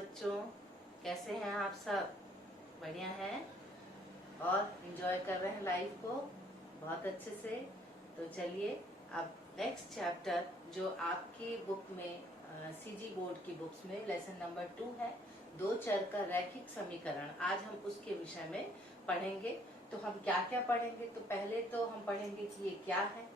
बच्चों, कैसे हैं आप सब? बढ़िया हैं और एंजॉय कर रहे हैं लाइफ को बहुत अच्छे से। तो चलिए अब नेक्स्ट चैप्टर जो आपकी बुक में सीजी बोर्ड की बुक्स में लेसन नंबर 2 है, दो चर का रैखिक समीकरण। आज हम उसके विषय में पढ़ेंगे। तो हम क्या क्या पढ़ेंगे? तो पहले तो हम पढ़ेंगे कि ये क्या है,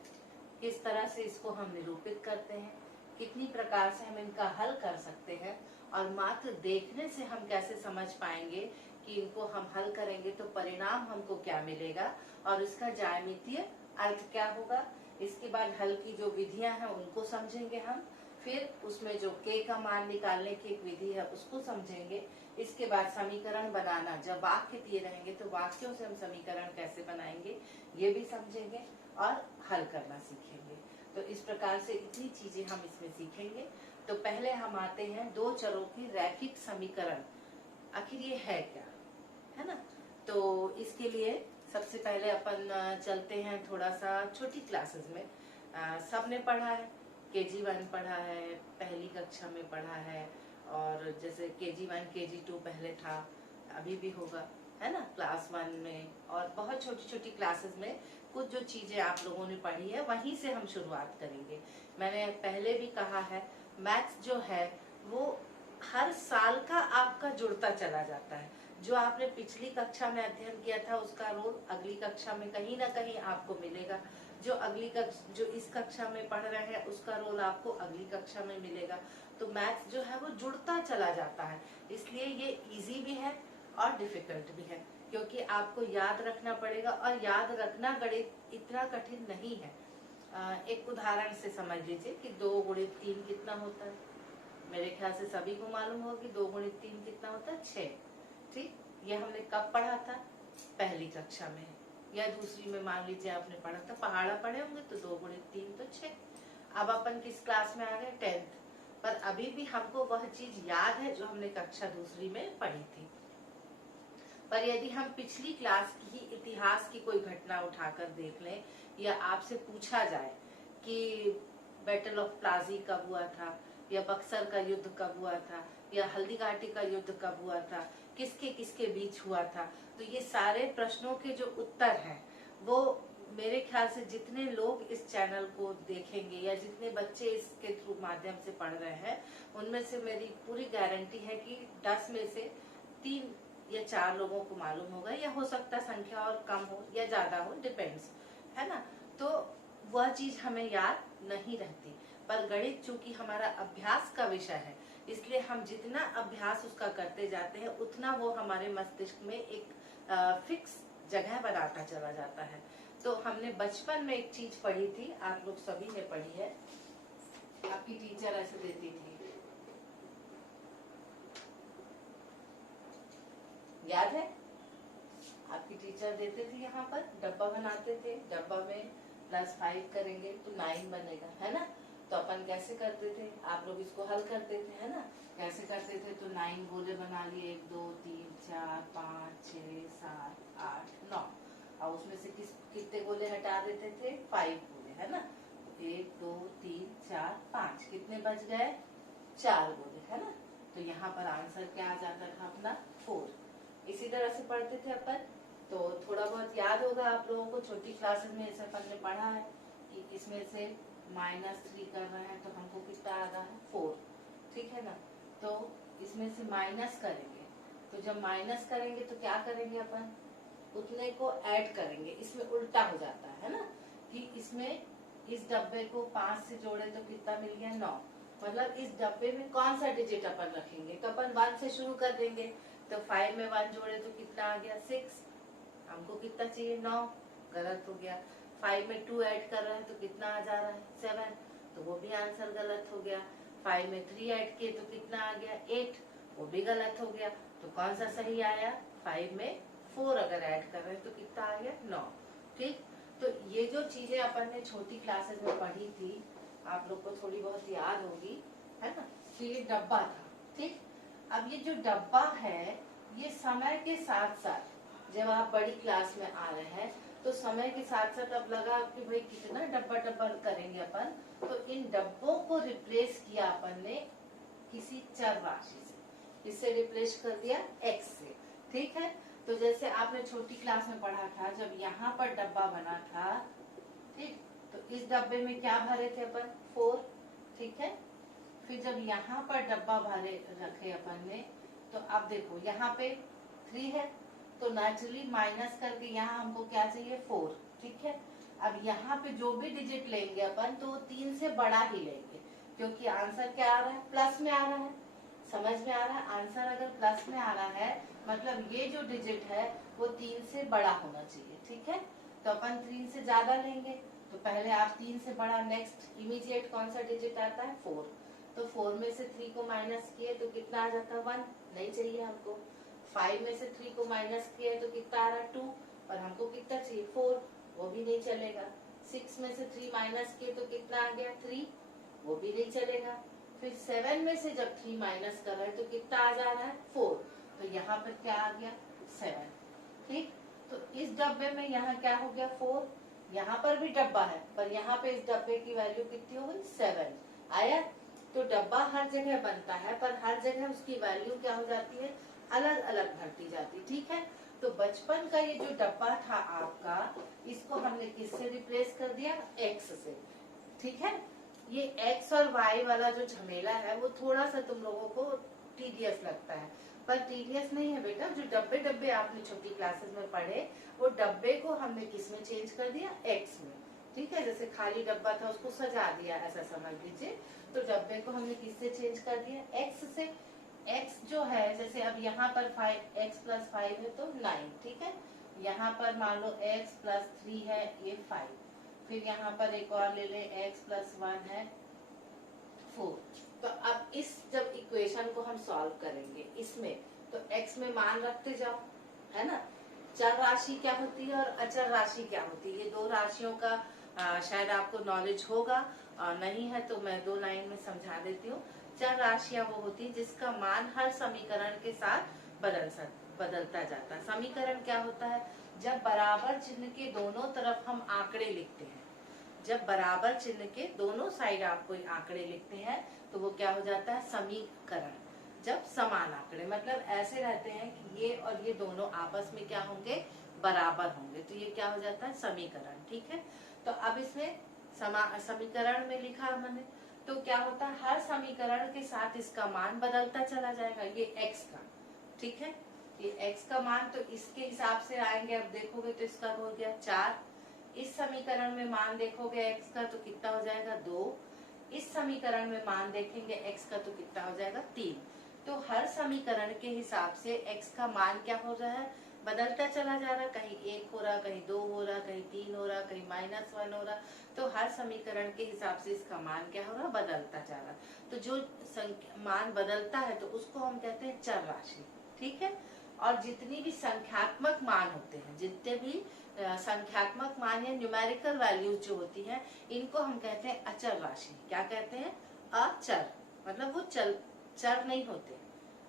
किस तरह से इसको हम निरूपित करते हैं, कितनी प्रकार से हम इनका हल कर सकते हैं, और मात्र देखने से हम कैसे समझ पाएंगे कि इनको हम हल करेंगे तो परिणाम हमको क्या मिलेगा और इसका ज्यामितीय अर्थ क्या होगा। इसके बाद हल की जो विधियां हैं उनको समझेंगे हम, फिर उसमें जो के का मान निकालने की एक विधि है उसको समझेंगे। इसके बाद समीकरण बनाना, जब वाक्य दिए रहेंगे तो वाक्यों से हम समीकरण कैसे बनाएंगे ये भी समझेंगे और हल करना सीखेंगे। तो इस प्रकार से इतनी चीजें हम इसमें सीखेंगे। तो पहले हम आते हैं दो चरों की रैखिक समीकरण। आखिर ये है क्या, है ना? तो इसके लिए सबसे पहले अपन चलते हैं थोड़ा सा छोटी क्लासेस में। सबने पढ़ा है, KG1 पढ़ा है, पहली कक्षा में पढ़ा है, और जैसे KG1 KG2 पहले था, अभी भी होगा, है ना, क्लास 1 में, और बहुत छोटी छोटी क्लासेस में कुछ जो चीजें आप लोगों ने पढ़ी है वहीं से हम शुरुआत करेंगे। मैंने पहले भी कहा है, मैथ्स जो है वो हर साल का आपका जुड़ता चला जाता है। जो आपने पिछली कक्षा में अध्ययन किया था उसका रोल अगली कक्षा में कहीं ना कहीं आपको मिलेगा। जो इस कक्षा में पढ़ रहे हैं उसका रोल आपको अगली कक्षा में मिलेगा। तो मैथ्स जो है वो जुड़ता चला जाता है, इसलिए ये इजी भी है और डिफिकल्ट भी है, क्योंकि आपको याद रखना पड़ेगा, और याद रखना गणित इतना कठिन नहीं है। एक उदाहरण से समझ लीजिए कि 2 गुणित 3 कितना होता है। मेरे ख्याल से सभी को मालूम होगा कि 2 गुणित 3 कितना होता है, 6। ठीक, ये हमने कब पढ़ा था? पहली कक्षा में, या दूसरी में मान लीजिए आपने पढ़ा था, पहाड़ा पढ़े होंगे, तो 2 गुणित 3 तो 6। अब अपन किस क्लास में आ गए? 10th। पर अभी भी हमको वह चीज याद है जो हमने कक्षा दूसरी में पढ़ी थी। पर यदि हम पिछली क्लास की ही इतिहास की कोई घटना उठाकर देख लें, या आपसे पूछा जाए कि बैटल ऑफ प्लाजी कब हुआ था, या बक्सर का युद्ध कब हुआ था, या हल्दी घाटी का युद्ध कब हुआ था, किसके किसके बीच हुआ था, तो ये सारे प्रश्नों के जो उत्तर हैं वो मेरे ख्याल से जितने लोग इस चैनल को देखेंगे या जितने बच्चे इसके थ्रू माध्यम से पढ़ रहे हैं, उनमें से मेरी पूरी गारंटी है कि 10 में से 3 या 4 लोगों को मालूम होगा, या हो सकता है संख्या और कम हो या ज्यादा हो, डिपेंड्स, है ना। तो वह चीज हमें याद नहीं रहती। पर गणित चूंकि हमारा अभ्यास का विषय है, इसलिए हम जितना अभ्यास उसका करते जाते हैं उतना वो हमारे मस्तिष्क में एक फिक्स जगह बनाता चला जाता है। तो हमने बचपन में एक चीज पढ़ी थी, आप लोग सभी ने पढ़ी है, आपकी टीचर ऐसे देती थी, याद है? आपकी टीचर देते थे, यहाँ पर डब्बा बनाते थे, डब्बा में +5 करेंगे तो 9 बनेगा, है ना। तो अपन कैसे करते थे? आप लोग इसको हल करते थे, है ना। कैसे करते थे? तो 9 गोले बना लिए, 1 2 3 4 5 6 7 8 9, और उसमें से कितने गोले हटा देते थे? 5 गोले, है ना। 1 2 3 4 5, कितने बच गए? 4 गोले, है ना। तो यहाँ पर आंसर क्या आ जाता था अपना? 4। इसी तरह से पढ़ते थे अपन। तो थोड़ा बहुत याद होगा आप लोगों को, छोटी क्लासेस में इसे अपन ने पढ़ा है कि इसमें से -3 कर रहे हैं तो हमको कितना आ रहा है? 4, ठीक है ना। तो इसमें से माइनस करेंगे, तो जब माइनस करेंगे तो क्या करेंगे अपन? उतने को ऐड करेंगे। इसमें उल्टा हो जाता है ना, कि इसमें इस डब्बे को 5 से जोड़े तो कितना मिल गया? 9। मतलब इस डब्बे में कौन सा डिजिट अपन रखेंगे? तो अपन 1 से शुरू कर देंगे, तो 5 में 1 जोड़े तो कितना आ गया? 6। हमको कितना चाहिए? 9। गलत हो गया। 5 में 2 ऐड कर रहे हैं तो कितना आ जा रहा है? 7। तो वो भी आंसर गलत हो गया। 5 में 3 ऐड किए तो कितना आ गया? 8। वो भी गलत हो गया। तो कौन सा सही आया? 5 में 4 अगर ऐड कर रहे हैं तो कितना आ गया? 9। ठीक। तो ये जो चीजें अपन ने छोटी क्लासेस में पढ़ी थी, आप लोग को थोड़ी बहुत याद होगी, है ना। तो ये डब्बा था, ठीक। अब ये जो डब्बा है, ये समय के साथ साथ जब आप बड़ी क्लास में आ रहे हैं तो समय के साथ साथ अब लगा कि भाई कितना डब्बा डब्बा करेंगे अपन, तो इन डब्बों को रिप्लेस किया अपन ने किसी चर राशि से। इससे रिप्लेस कर दिया x से। ठीक है, तो जैसे आपने छोटी क्लास में पढ़ा था, जब यहाँ पर डब्बा बना था, ठीक, तो इस डब्बे में क्या भरे थे अपन, 4। ठीक है, फिर जब यहाँ पर डब्बा भरे रखे अपन ने, तो अब देखो यहाँ पे 3 है, तो नेचुरली माइनस करके यहाँ हमको क्या चाहिए, 4। ठीक है, अब यहाँ पे जो भी डिजिट लेंगे अपन तो 3 से बड़ा ही लेंगे, क्योंकि आंसर क्या आ रहा है, प्लस में आ रहा है। समझ में आ रहा है, आंसर अगर प्लस में आ रहा है मतलब ये जो डिजिट है वो 3 से बड़ा होना चाहिए। ठीक है, तो अपन 3 से ज्यादा लेंगे, तो पहले आप 3 से बड़ा, नेक्स्ट इमीडिएट कौन सा डिजिट आता है, 4। तो 4 में से 3 को माइनस किए तो कितना आ जाता है, 1, नहीं चाहिए हमको। 5 में से 3 को माइनस किए तो कितना आ रहा है, 2, और हमको कितना चाहिए, 4, वो भी नहीं चलेगा। 6 में से 3 माइनस किए तो कितना आ गया, 3, वो भी नहीं चलेगा। फिर 7 में से जब 3 माइनस कर रहे हैं तो कितना आ जा रहा है, 4, तो यहाँ पर क्या आ गया, 7। ठीक, तो इस डब्बे में यहाँ क्या हो गया, 4, यहाँ पर भी डब्बा है पर यहाँ पे इस डब्बे की वैल्यू कितनी हो गई, 7 आया। तो डब्बा हर जगह बनता है पर हर जगह उसकी वैल्यू क्या हो जाती है, अलग अलग भरती जाती। ठीक है, तो बचपन का ये जो डब्बा था आपका, इसको हमने किससे रिप्लेस कर दिया, x से। ठीक है, ये x और y वाला जो झमेला है वो थोड़ा सा तुम लोगों को टीडियस लगता है, पर टीडियस नहीं है बेटा। जो डब्बे डब्बे आपने छोटी क्लासेस में पढ़े, वो डब्बे को हमने किस में चेंज कर दिया, x में। ठीक है, जैसे खाली डब्बा था उसको सजा दिया, ऐसा समझ लीजिए। तो डब्बे को हमने किससे चेंज कर दिया, x से। x जो है, जैसे अब यहाँ पर x + 5 है तो 9। ठीक है, यहाँ पर मान लो x + 3 है, ये 5। फिर यहाँ पर एक और ले ले, x + 1 है 4। तो अब इस जब इक्वेशन को हम सॉल्व करेंगे इसमें, तो x में मान रखते जाओ, है ना। चर राशि क्या होती है और अचर राशि क्या होती है, ये दो राशियों का शायद आपको नॉलेज होगा, नहीं है तो मैं 2 लाइन में समझा देती हूँ। चर राशियां वो होती है जिसका मान हर समीकरण के साथ बदलता जाता है। समीकरण क्या होता है, जब बराबर चिन्ह के दोनों तरफ हम आंकड़े लिखते हैं, जब बराबर चिन्ह के दोनों साइड आप कोई आंकड़े लिखते हैं तो वो क्या हो जाता है, समीकरण। जब समान आंकड़े मतलब ऐसे रहते हैं कि ये और ये दोनों आपस में क्या होंगे, बराबर होंगे, तो ये क्या हो जाता है, समीकरण। ठीक है, तो अब इसमें समीकरण में लिखा हमने, तो क्या होता है, हर समीकरण के साथ इसका मान बदलता चला जाएगा, ये x का। ठीक है, ये x का मान तो इसके हिसाब से आएंगे। अब देखोगे तो इसका हो गया 4। इस समीकरण में मान देखोगे x का तो कितना हो जाएगा, 2। इस समीकरण में मान देखेंगे x का तो कितना हो जाएगा, 3। तो हर समीकरण के हिसाब से x का मान क्या हो रहा है, बदलता चला जा रहा है। कहीं 1 हो रहा, कहीं 2 हो रहा, कहीं 3 हो रहा, कहीं -1 हो रहा। तो हर समीकरण के हिसाब से इसका मान क्या हो रहा, बदलता जा रहा। तो जो मान बदलता है तो उसको हम कहते हैं चर राशि। ठीक है, और जितनी भी संख्यात्मक मान होते हैं, जितने भी संख्यात्मक मान या न्यूमेरिकल वैल्यूज जो होती हैं, इनको हम कहते हैं अचर राशि। क्या कहते हैं, अचर, मतलब वो चर नहीं होते,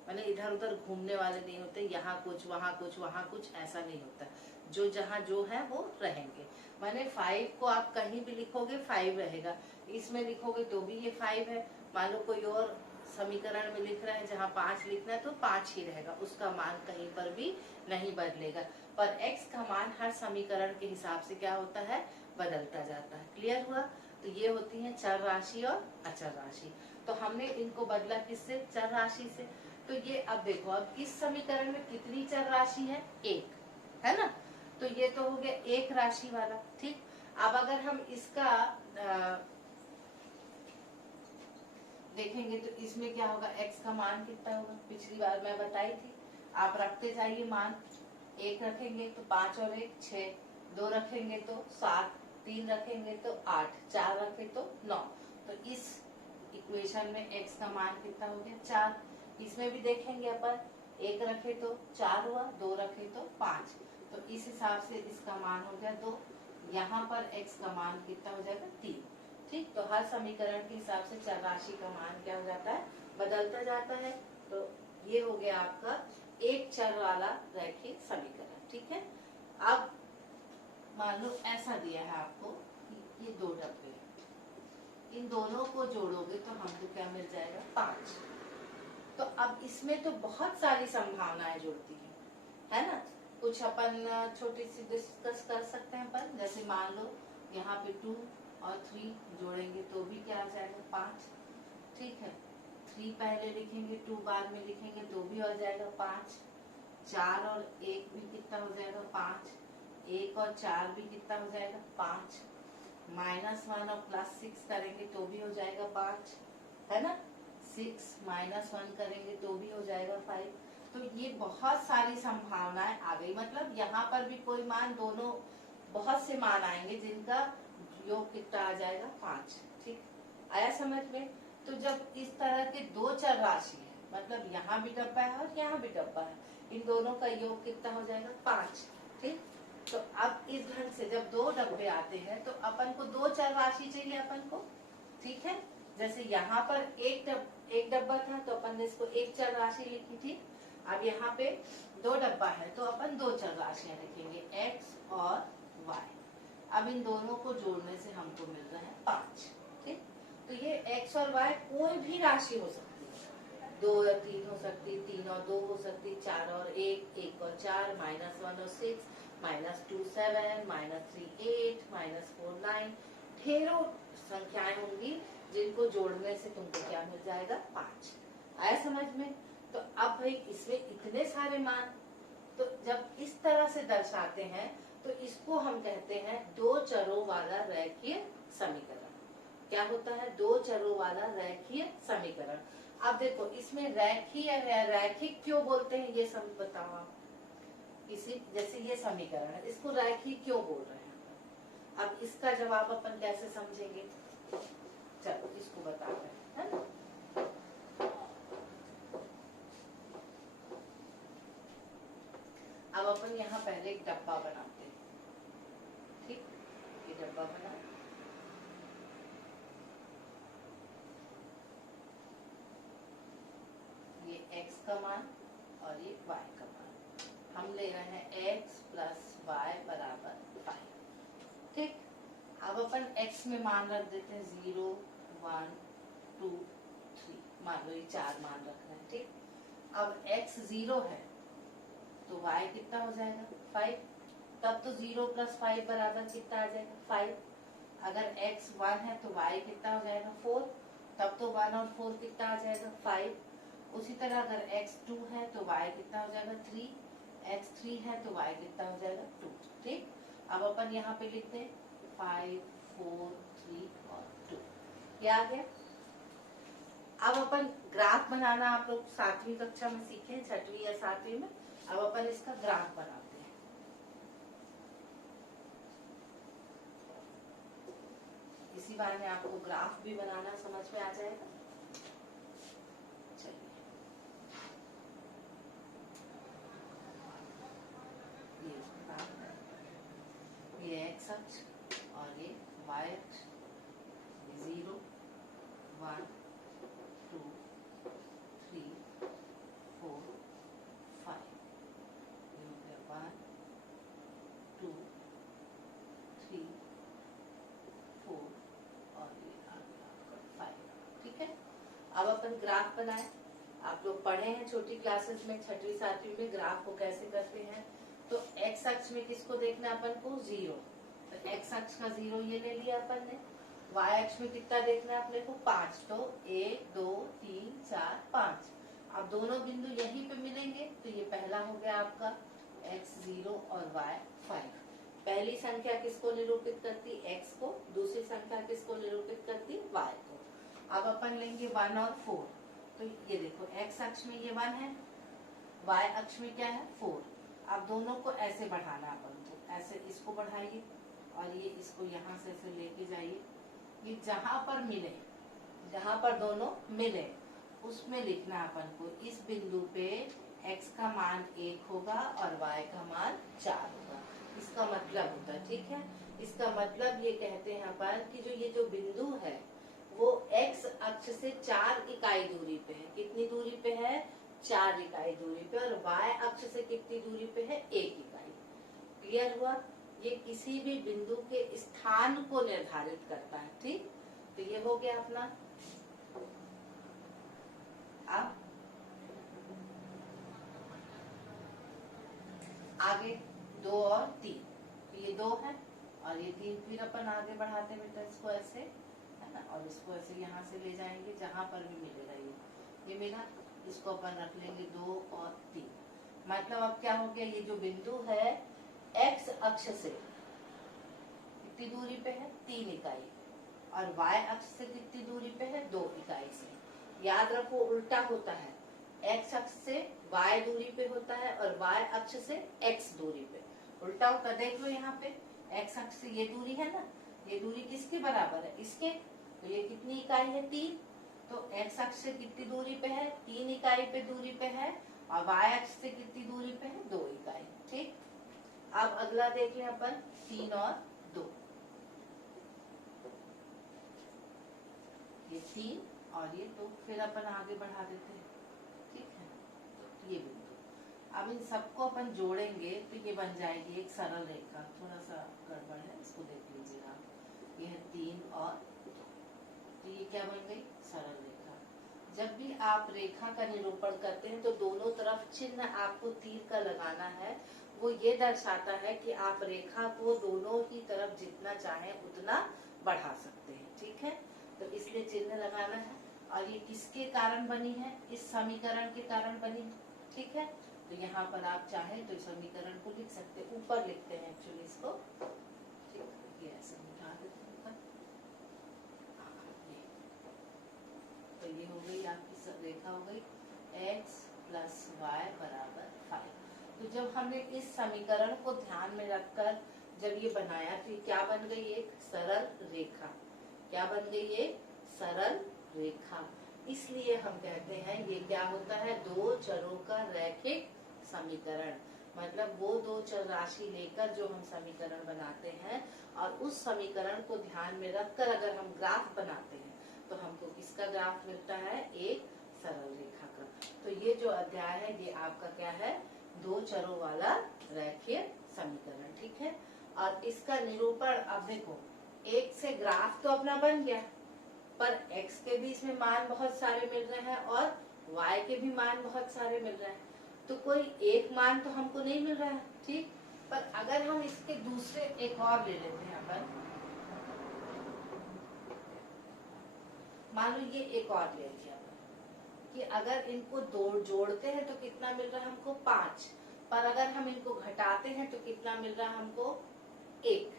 मतलब इधर उधर घूमने वाले नहीं होते, यहाँ कुछ वहाँ कुछ वहाँ कुछ, ऐसा नहीं होता। जो जहाँ जो है वो रहेंगे। माने 5 को आप कहीं भी लिखोगे 5 रहेगा, इसमें लिखोगे तो भी ये 5 है। मान लो कोई और समीकरण में लिख रहा है जहाँ 5 लिखना है तो 5 ही रहेगा, उसका मान कहीं पर भी नहीं बदलेगा। पर x का मान हर समीकरण के हिसाब से क्या होता है, बदलता जाता है। क्लियर हुआ, तो ये होती है चर राशि और अचर राशि। तो हमने इनको बदला किससे, चर राशि से। तो ये अब देखो, अब इस समीकरण में कितनी चर राशि है, 1 है ना, तो ये तो हो गया एक राशि वाला। ठीक, अब अगर हम इसका देखेंगे तो इसमें क्या होगा, x का मान कितना होगा, पिछली बार मैं बताई थी, आप रखते जाइए मान। 1 रखेंगे तो 5 और 1 6, 2 रखेंगे तो 7, 3 रखेंगे तो 8, 4 रखे तो 9। तो इस इक्वेशन में x का मान कितना हो गया, 4। इसमें भी देखेंगे अपन, 1 रखे तो 4 हुआ, 2 रखे तो 5, तो इस हिसाब से इसका मान हो गया 2। यहाँ पर x का मान कितना हो जाएगा, 3। ठीक, तो हर समीकरण के हिसाब से चर राशि का मान क्या हो जाता है, बदलता जाता है। तो ये हो गया आपका एक चर वाला रैखिक समीकरण। ठीक है, अब मान लो ऐसा दिया है आपको कि ये 2 डब्बे, इन दोनों को जोड़ोगे तो हमको क्या मिल जाएगा, 5। तो अब इसमें तो बहुत सारी संभावनाएं जुड़ती है ना। कुछ अपन छोटी सी डिस्कस कर सकते हैं अपन, जैसे मान लो यहाँ पे 2 और 3 जोड़ेंगे तो भी क्या आ जाएगा 5, ठीक है। 3 पहले लिखेंगे, 2 बाद में लिखेंगे तो भी हो जाएगा 5। 4 और 1 भी कितना हो जाएगा 5। 1 और 4 भी कितना हो जाएगा 5। -1 और +6 करेंगे तो भी हो जाएगा 5, है ना। 6 -1 करेंगे तो भी हो जाएगा 5। तो ये बहुत सारी संभावनाएं आ गई, मतलब यहाँ पर भी कोई मान, दोनों बहुत से मान आएंगे जिनका योग कितना आ जाएगा 5, ठीक। आया समझ में। तो जब इस तरह के दो चर राशि है, मतलब यहाँ भी डब्बा है और यहाँ भी डब्बा है, इन दोनों का योग कितना हो जाएगा 5, ठीक। तो अब इस ढंग से जब दो डब्बे आते हैं तो अपन को दो चर राशि चाहिए अपन को, ठीक है। जैसे यहाँ पर एक डब्बा था तो अपन ने इसको एक चर राशि लिखी थी। अब यहाँ पे दो डब्बा है तो अपन दो चर राशियां लिखेंगे, x और y। अब इन दोनों को जोड़ने से हमको मिल रहा है 5, ठीक। तो ये x और y कोई भी राशि हो सकती है, 2 और 3 हो सकती, 3 और 2 हो सकती, 4 और 1, 1 और 4, -1 और 6, -2 7, -3 8, -4 9, ढेरों संख्याएं होंगी जिनको जोड़ने से तुमको क्या मिल जाएगा 5। आया समझ में। तो अब भाई इसमें इतने सारे मान, तो जब इस तरह से दर्शाते हैं तो इसको हम कहते हैं दो चरों वाला रैखिक समीकरण। क्या होता है? दो चरों वाला रैखिक समीकरण। अब देखो इसमें रैखिक क्यों बोलते हैं ये सब बताओ आप। इसी जैसे ये समीकरण है, इसको रैखिक क्यों बोल रहे हैं? अब इसका जवाब अपन कैसे समझेंगे, चलो इसको बताते हैं, है ना। अब अपन यहाँ पहले एक डब्बा बनाते हैं, ठीक। ये डब्बा बना, ये x का मान और ये y का मान। हम ले रहे हैं x + y = 5, ठीक। अब अपन x में मान रख देते हैं 0 1 2 3, मान लो ये 4 मान रख रहे हैं, ठीक। अब x 0 है तो y कितना हो जाएगा 5। तब तो 0 + 5 बराबर कितना आ जाएगा 5। अगर x 1 है तो y कितना हो जाएगा 4। तब तो 1 और 4 कितना आ जाएगा 5। उसी तरह अगर x 2 है तो y कितना हो जाएगा 3। x 3 है तो y कितना हो जाएगा 2, ठीक। अब अपन यहाँ पे लिखते हैं 5 4 3 और 2, क्या आ गया। अब अपन ग्राफ बनाना आप लोग 7वीं कक्षा में सीखे, 6वीं या 7वीं में। अब अपन इसका ग्राफ बनाते हैं। इसी बारे में आपको ग्राफ भी बनाना समझ में आ जाएगा। चलिए ये ग्राफ है, ये x अक्ष और ये y अक्ष, 0 1 2 3 4 5, 1 2 3 4 और ये आ गया आपका 5, ठीक है। अब अपन ग्राफ बनाए। आप लोग पढ़े हैं छोटी क्लासेस में, 6वीं 7वीं में ग्राफ को कैसे करते हैं। तो x अक्ष में किसको देखना अपन को 0, तो x अक्ष का 0 ये ले लिया अपन ने। y अक्ष में कितना देखना है अपने को 5, तो 1 2 3 4 5। अब दोनों बिंदु यहीं पे मिलेंगे तो ये पहला हो गया आपका x 0 और y 5। पहली संख्या किसको निरूपित करती x को, दूसरी संख्या किसको निरूपित करती y को। अब अपन लेंगे 1 और 4, तो ये देखो x अक्ष में ये 1 है, y अक्ष में क्या है 4। अब दोनों को ऐसे बढ़ाना अपन को, ऐसे इसको बढ़ाइए और ये इसको यहाँ से ऐसे लेके जाइए। ये जहां पर मिले, जहां पर दोनों मिले उसमें लिखना अपन को, इस बिंदु पे x का मान 1 होगा और y का मान 4 होगा। इसका मतलब होता है, ठीक है। इसका मतलब ये कहते हैं अपन कि जो बिंदु है वो x अक्ष से 4 इकाई दूरी पे है। कितनी दूरी पे है? 4 इकाई दूरी पे। और y अक्ष से कितनी दूरी पे है? 1 इकाई। क्लियर हुआ? ये किसी भी बिंदु के स्थान को निर्धारित करता है, ठीक। तो ये हो गया अपना। अब आगे 2 और 3, तो ये 2 है और ये 3, फिर अपन आगे बढ़ाते हैं बेटा इसको ऐसे, है ना, और इसको ऐसे यहाँ से ले जाएंगे जहां पर भी मिलेगा ये मिला, इसको अपन रख लेंगे 2 और 3। मतलब अब क्या हो गया, ये जो बिंदु है एक्स अक्ष से कितनी दूरी पे है, 3 इकाई, और वाई अक्ष से कितनी दूरी पे है, 2 इकाई से। याद रखो उल्टा होता है, एक्स अक्ष से वाई दूरी पे होता है और वाई अक्ष से एक्स दूरी पे उल्टा होता है। देख लो यहाँ पे एक्स अक्ष से ये दूरी है ना, ये दूरी किसके बराबर है, इसके, तो ये कितनी इकाई है, 3, तो एक्स अक्ष से कितनी दूरी पे है, 3 इकाई पे दूरी पे है, और वाई अक्ष से कितनी दूरी पे है, 2 इकाई। ठीक, अब अगला देख लें अपन 3 और 2, ये 3 और ये 2, फिर अपन आगे बढ़ा देते हैं। ठीक है, तो ये बिंदु, अब इन सबको अपन जोड़ेंगे तो ये बन जाएगी एक सरल रेखा। थोड़ा सा गड़बड़ है, इसको देख लीजिए आप, ये है 3 और 2, तो ये क्या बन गई, सरल रेखा। जब भी आप रेखा का निरूपण करते हैं तो दोनों तरफ चिन्ह आपको तीर का लगाना है, वो ये दर्शाता है कि आप रेखा को दोनों ही तरफ जितना चाहें उतना बढ़ा सकते हैं। ठीक है, तो इसलिए चिन्ह लगाना है, और ये किसके कारण बनी है, इस समीकरण के कारण बनी है। ठीक है, तो यहाँ पर आप चाहें तो इस समीकरण को लिख सकते हैं, ऊपर लिखते हैं एक्चुअली इसको। ठीक, ये ऐसे मिटा देते हैं ऊपर, तो ये हो गई आपकी रेखा, हो गई x + y = 5। तो जब हमने इस समीकरण को ध्यान में रखकर जब ये बनाया तो ये क्या बन गई, एक सरल रेखा। क्या बन गई, एक सरल रेखा। इसलिए हम कहते हैं ये क्या होता है, 2 चरों का रैखिक समीकरण। मतलब वो 2 चर राशि लेकर जो हम समीकरण बनाते हैं और उस समीकरण को ध्यान में रखकर अगर हम ग्राफ बनाते हैं तो हमको किसका ग्राफ मिलता है, एक सरल रेखा का। तो ये जो अध्याय है ये आपका क्या है, 2 चरों वाला रैखिक समीकरण। ठीक है, और इसका निरूपण अब देखो, एक से ग्राफ तो अपना बन गया, पर x के भी इसमें मान बहुत सारे मिल रहे हैं और y के भी मान बहुत सारे मिल रहे हैं, तो कोई एक मान तो हमको नहीं मिल रहा है। ठीक, पर अगर हम इसके दूसरे एक और ले लेते हैं अपन, मान लो ये एक और ले लिया कि अगर इनको जोड़ते हैं तो कितना मिल रहा है हमको, 5, पर अगर हम इनको घटाते हैं तो कितना मिल रहा है हमको, 1।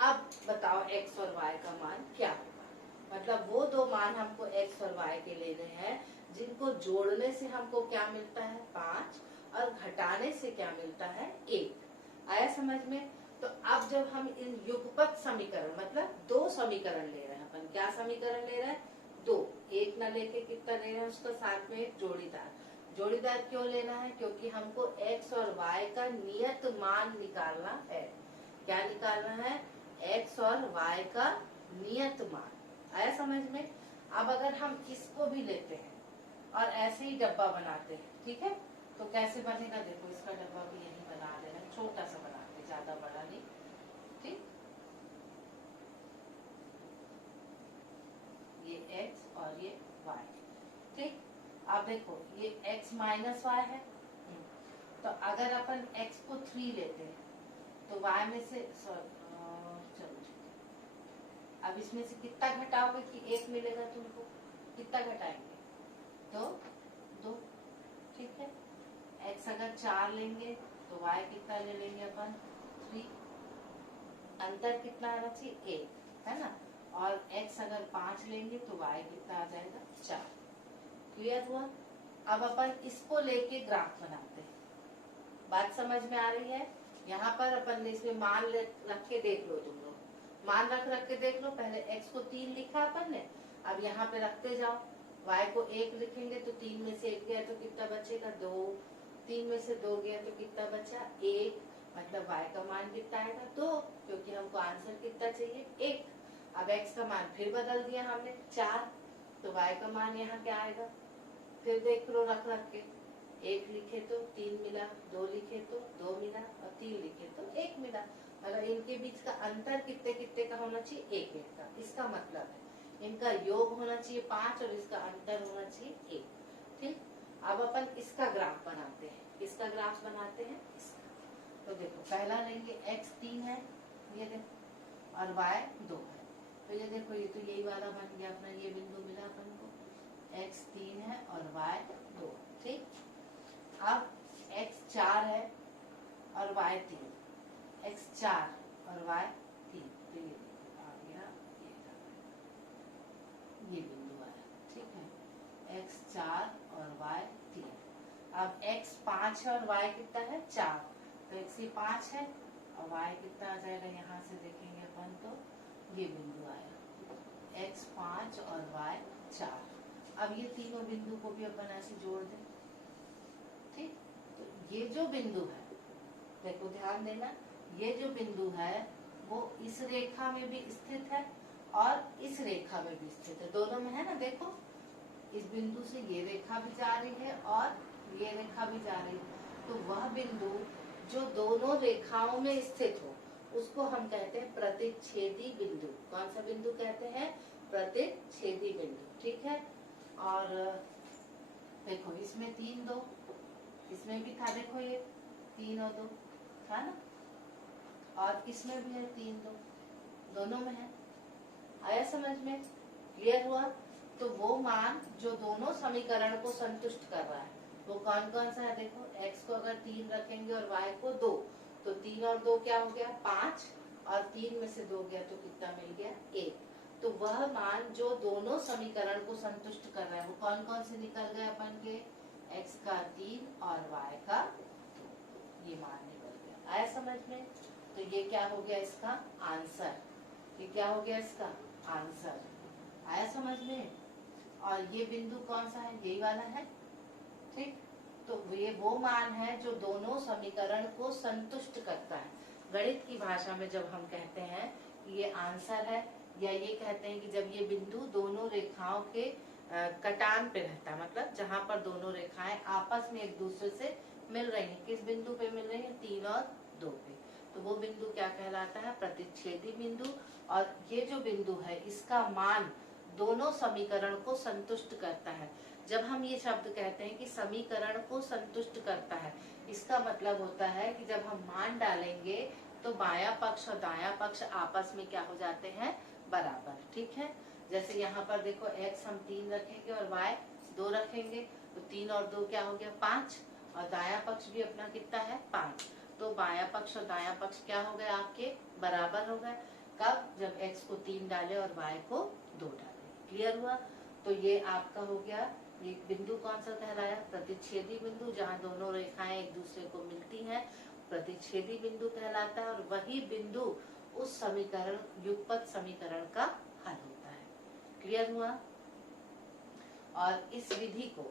अब बताओ x और y का मान क्या होगा। मतलब वो 2 मान हमको x और y के ले रहे हैं, जिनको जोड़ने से हमको क्या मिलता है, 5, और घटाने से क्या मिलता है, 1। आया समझ में। तो अब जब हम इन युगपत समीकरण मतलब 2 समीकरण ले रहे हैं अपन, क्या समीकरण ले रहे हैं, 2, एक न लेके कितना ले रहे हैं, उसका साथ में एक जोड़ीदार। जोड़ीदार क्यों लेना है, क्योंकि हमको x और y का नियत मान निकालना है। क्या निकालना है, x और y का नियत मान। आया समझ में। अब अगर हम इसको भी लेते हैं और ऐसे ही डब्बा बनाते हैं, ठीक है, तो कैसे बनेगा, देखो इसका डब्बा भी यही बना देना, छोटा सा बनाते, ज्यादा बड़ा नहीं। ठीक, ये x और ये y। ठीक, अब देखो ये x - y है, तो अगर अपन x को 3 लेते हैं तो y में से चलो अब इसमें से कितना घटाओगे कि 1 मिलेगा तुमको, कितना घटाएंगे, 2। ठीक है, x अगर 4 लेंगे तो y कितना ले लेंगे अपन, 3। अंतर कितना आना चाहिए, 1, है ना, और x अगर 5 लेंगे तो y कितना आ जाएगा, 4। क्लियर हुआ। अब अपन इसको लेके ग्राफ बनाते हैं, बात समझ में आ रही है। यहाँ पर अपन इसमें मान रख के देख लो, तुम लोग मान रख के देख लो। पहले x को 3 लिखा अपन ने, अब यहाँ पे रखते जाओ, y को 1 लिखेंगे तो 3 में से 1 गया तो कितना बचेगा, 2। 3 में से 2 गया तो कितना बचा, 1। मतलब y का मान कितना आएगा, 2, क्योंकि हमको आंसर कितना चाहिए, 1। अब x का मान फिर बदल दिया हमने, 4, तो y का मान यहाँ क्या आएगा, फिर देख लो रख के, 1 लिखे तो 3 मिला, 2 लिखे तो 2 मिला, और 3 लिखे तो 1 मिला। अगर इनके बीच का अंतर कितने कितने का होना चाहिए, 1 1 का। इसका मतलब है इनका योग होना चाहिए 5 और इसका अंतर होना चाहिए 1। ठीक, अब अपन इसका ग्राफ बनाते हैं, इसका ग्राफ बनाते हैं इसका। तो देखो पहला लेंगे x 3 है, ये देखो, और y 2 है। तो ये देखो ये तो यही वाला बन गया अपना, ये बिंदु मिला अपन को, x 3 है और y 2। ठीक, अब x 4 है और y 3, x 4 और y 3, तो ये आ गया, ये बिंदु आया। ठीक है, x 4 और y 3। अब x 5 है और y कितना है 4, तो x ही 5 है और y कितना आ जाएगा, यहाँ से देखेंगे अपन तो ये बिंदु आया, x 5 और y 4। अब ये तीनों बिंदु को भी अपन ऐसे जोड़ दें। ठीक, तो ये जो बिंदु है, देखो ध्यान देना, ये जो बिंदु है वो इस रेखा में भी स्थित है और इस रेखा में भी स्थित है, दोनों में है ना। देखो इस बिंदु से ये रेखा भी जा रही है और ये रेखा भी जा रही है, तो वह बिंदु जो दोनों रेखाओं में स्थित हो उसको हम कहते हैं प्रतिच्छेदी बिंदु। कौन सा बिंदु कहते हैं? प्रतिच्छेदी बिंदु। ठीक है, और देखो इसमें 3 2, इसमें भी था, देखो ये 3 और 2 था ना, और इसमें भी है 3 2, दोनों में है। आया समझ में? क्लियर हुआ? तो वो मान जो दोनों समीकरण को संतुष्ट कर रहा है वो कौन कौन सा है? देखो x को अगर 3 रखेंगे और y को 2, तो 3 और 2 क्या हो गया 5, और 3 में से 2 गया तो कितना मिल गया 1। तो वह मान जो दोनों समीकरण को संतुष्ट कर रहा है वो कौन कौन से निकल गए अपन के? x का 3 और y का 2, ये मान निकल गया। आया समझ में? तो ये क्या हो गया इसका आंसर, ये क्या हो गया इसका आंसर। आया समझ में? और ये बिंदु कौन सा है? यही वाला है। ठीक, तो ये वो मान है जो दोनों समीकरण को संतुष्ट करता है। गणित की भाषा में जब हम कहते हैं ये आंसर है, या ये कहते हैं कि जब ये बिंदु दोनों रेखाओं के कटान पे रहता है, मतलब जहाँ पर दोनों रेखाएं आपस में एक दूसरे से मिल रही हैं। किस बिंदु पे मिल रही है? 3 और 2 पे। तो वो बिंदु क्या कहलाता है? प्रतिच्छेदी बिंदु। और ये जो बिंदु है इसका मान दोनों समीकरण को संतुष्ट करता है। जब हम ये शब्द कहते हैं कि समीकरण को संतुष्ट करता है, इसका मतलब होता है कि जब हम मान डालेंगे तो बायां पक्ष और दायां पक्ष आपस में क्या हो जाते हैं? बराबर। ठीक है, जैसे यहाँ पर देखो x हम 3 रखेंगे और y 2 रखेंगे, तो 3 और 2 क्या हो गया 5, और दायां पक्ष भी अपना कितना है 5। तो बायां पक्ष और दायां पक्ष क्या हो गए आपके? बराबर हो गए। कब? जब x को 3 डाले और y को 2 डाले। क्लियर हुआ? तो ये आपका हो गया, ये बिंदु कौन सा कहलाया? प्रतिच्छेदी बिंदु, जहाँ दोनों रेखाएं एक दूसरे को मिलती हैं, प्रतिच्छेदी बिंदु कहलाता है। और वही बिंदु उस समीकरण, युगपत समीकरण का हल होता है। क्लियर हुआ? और इस विधि को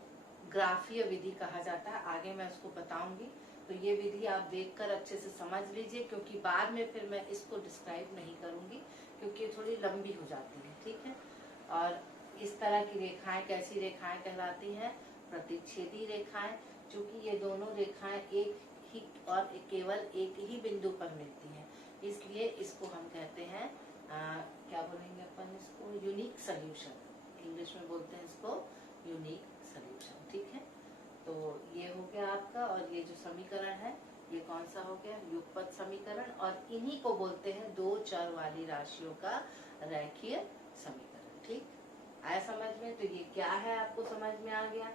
ग्राफीय विधि कहा जाता है, आगे मैं उसको बताऊंगी। तो ये विधि आप देखकर अच्छे से समझ लीजिए, क्योंकि बाद में फिर मैं इसको डिस्क्राइब नहीं करूंगी, क्योंकि थोड़ी लंबी हो जाती है। ठीक है, और इस तरह की रेखाएं कैसी रेखाएं कहलाती हैं? प्रतिच्छेदी रेखाएं, क्योंकि ये दोनों रेखाएं एक ही और केवल एक ही बिंदु पर मिलती हैं, इसलिए इसको हम कहते हैं क्या बोलेंगे अपन इसको? Unique solution. इंग्लिश में बोलते हैं इसको यूनिक सोल्यूशन। ठीक है, तो ये हो गया आपका। और ये जो समीकरण है ये कौन सा हो गया? युगपत समीकरण। और इन्हीं को बोलते हैं दो चर वाली राशियों का रेखीय समीकरण। ठीक, आया समझ में? तो ये क्या है आपको समझ में आ गया?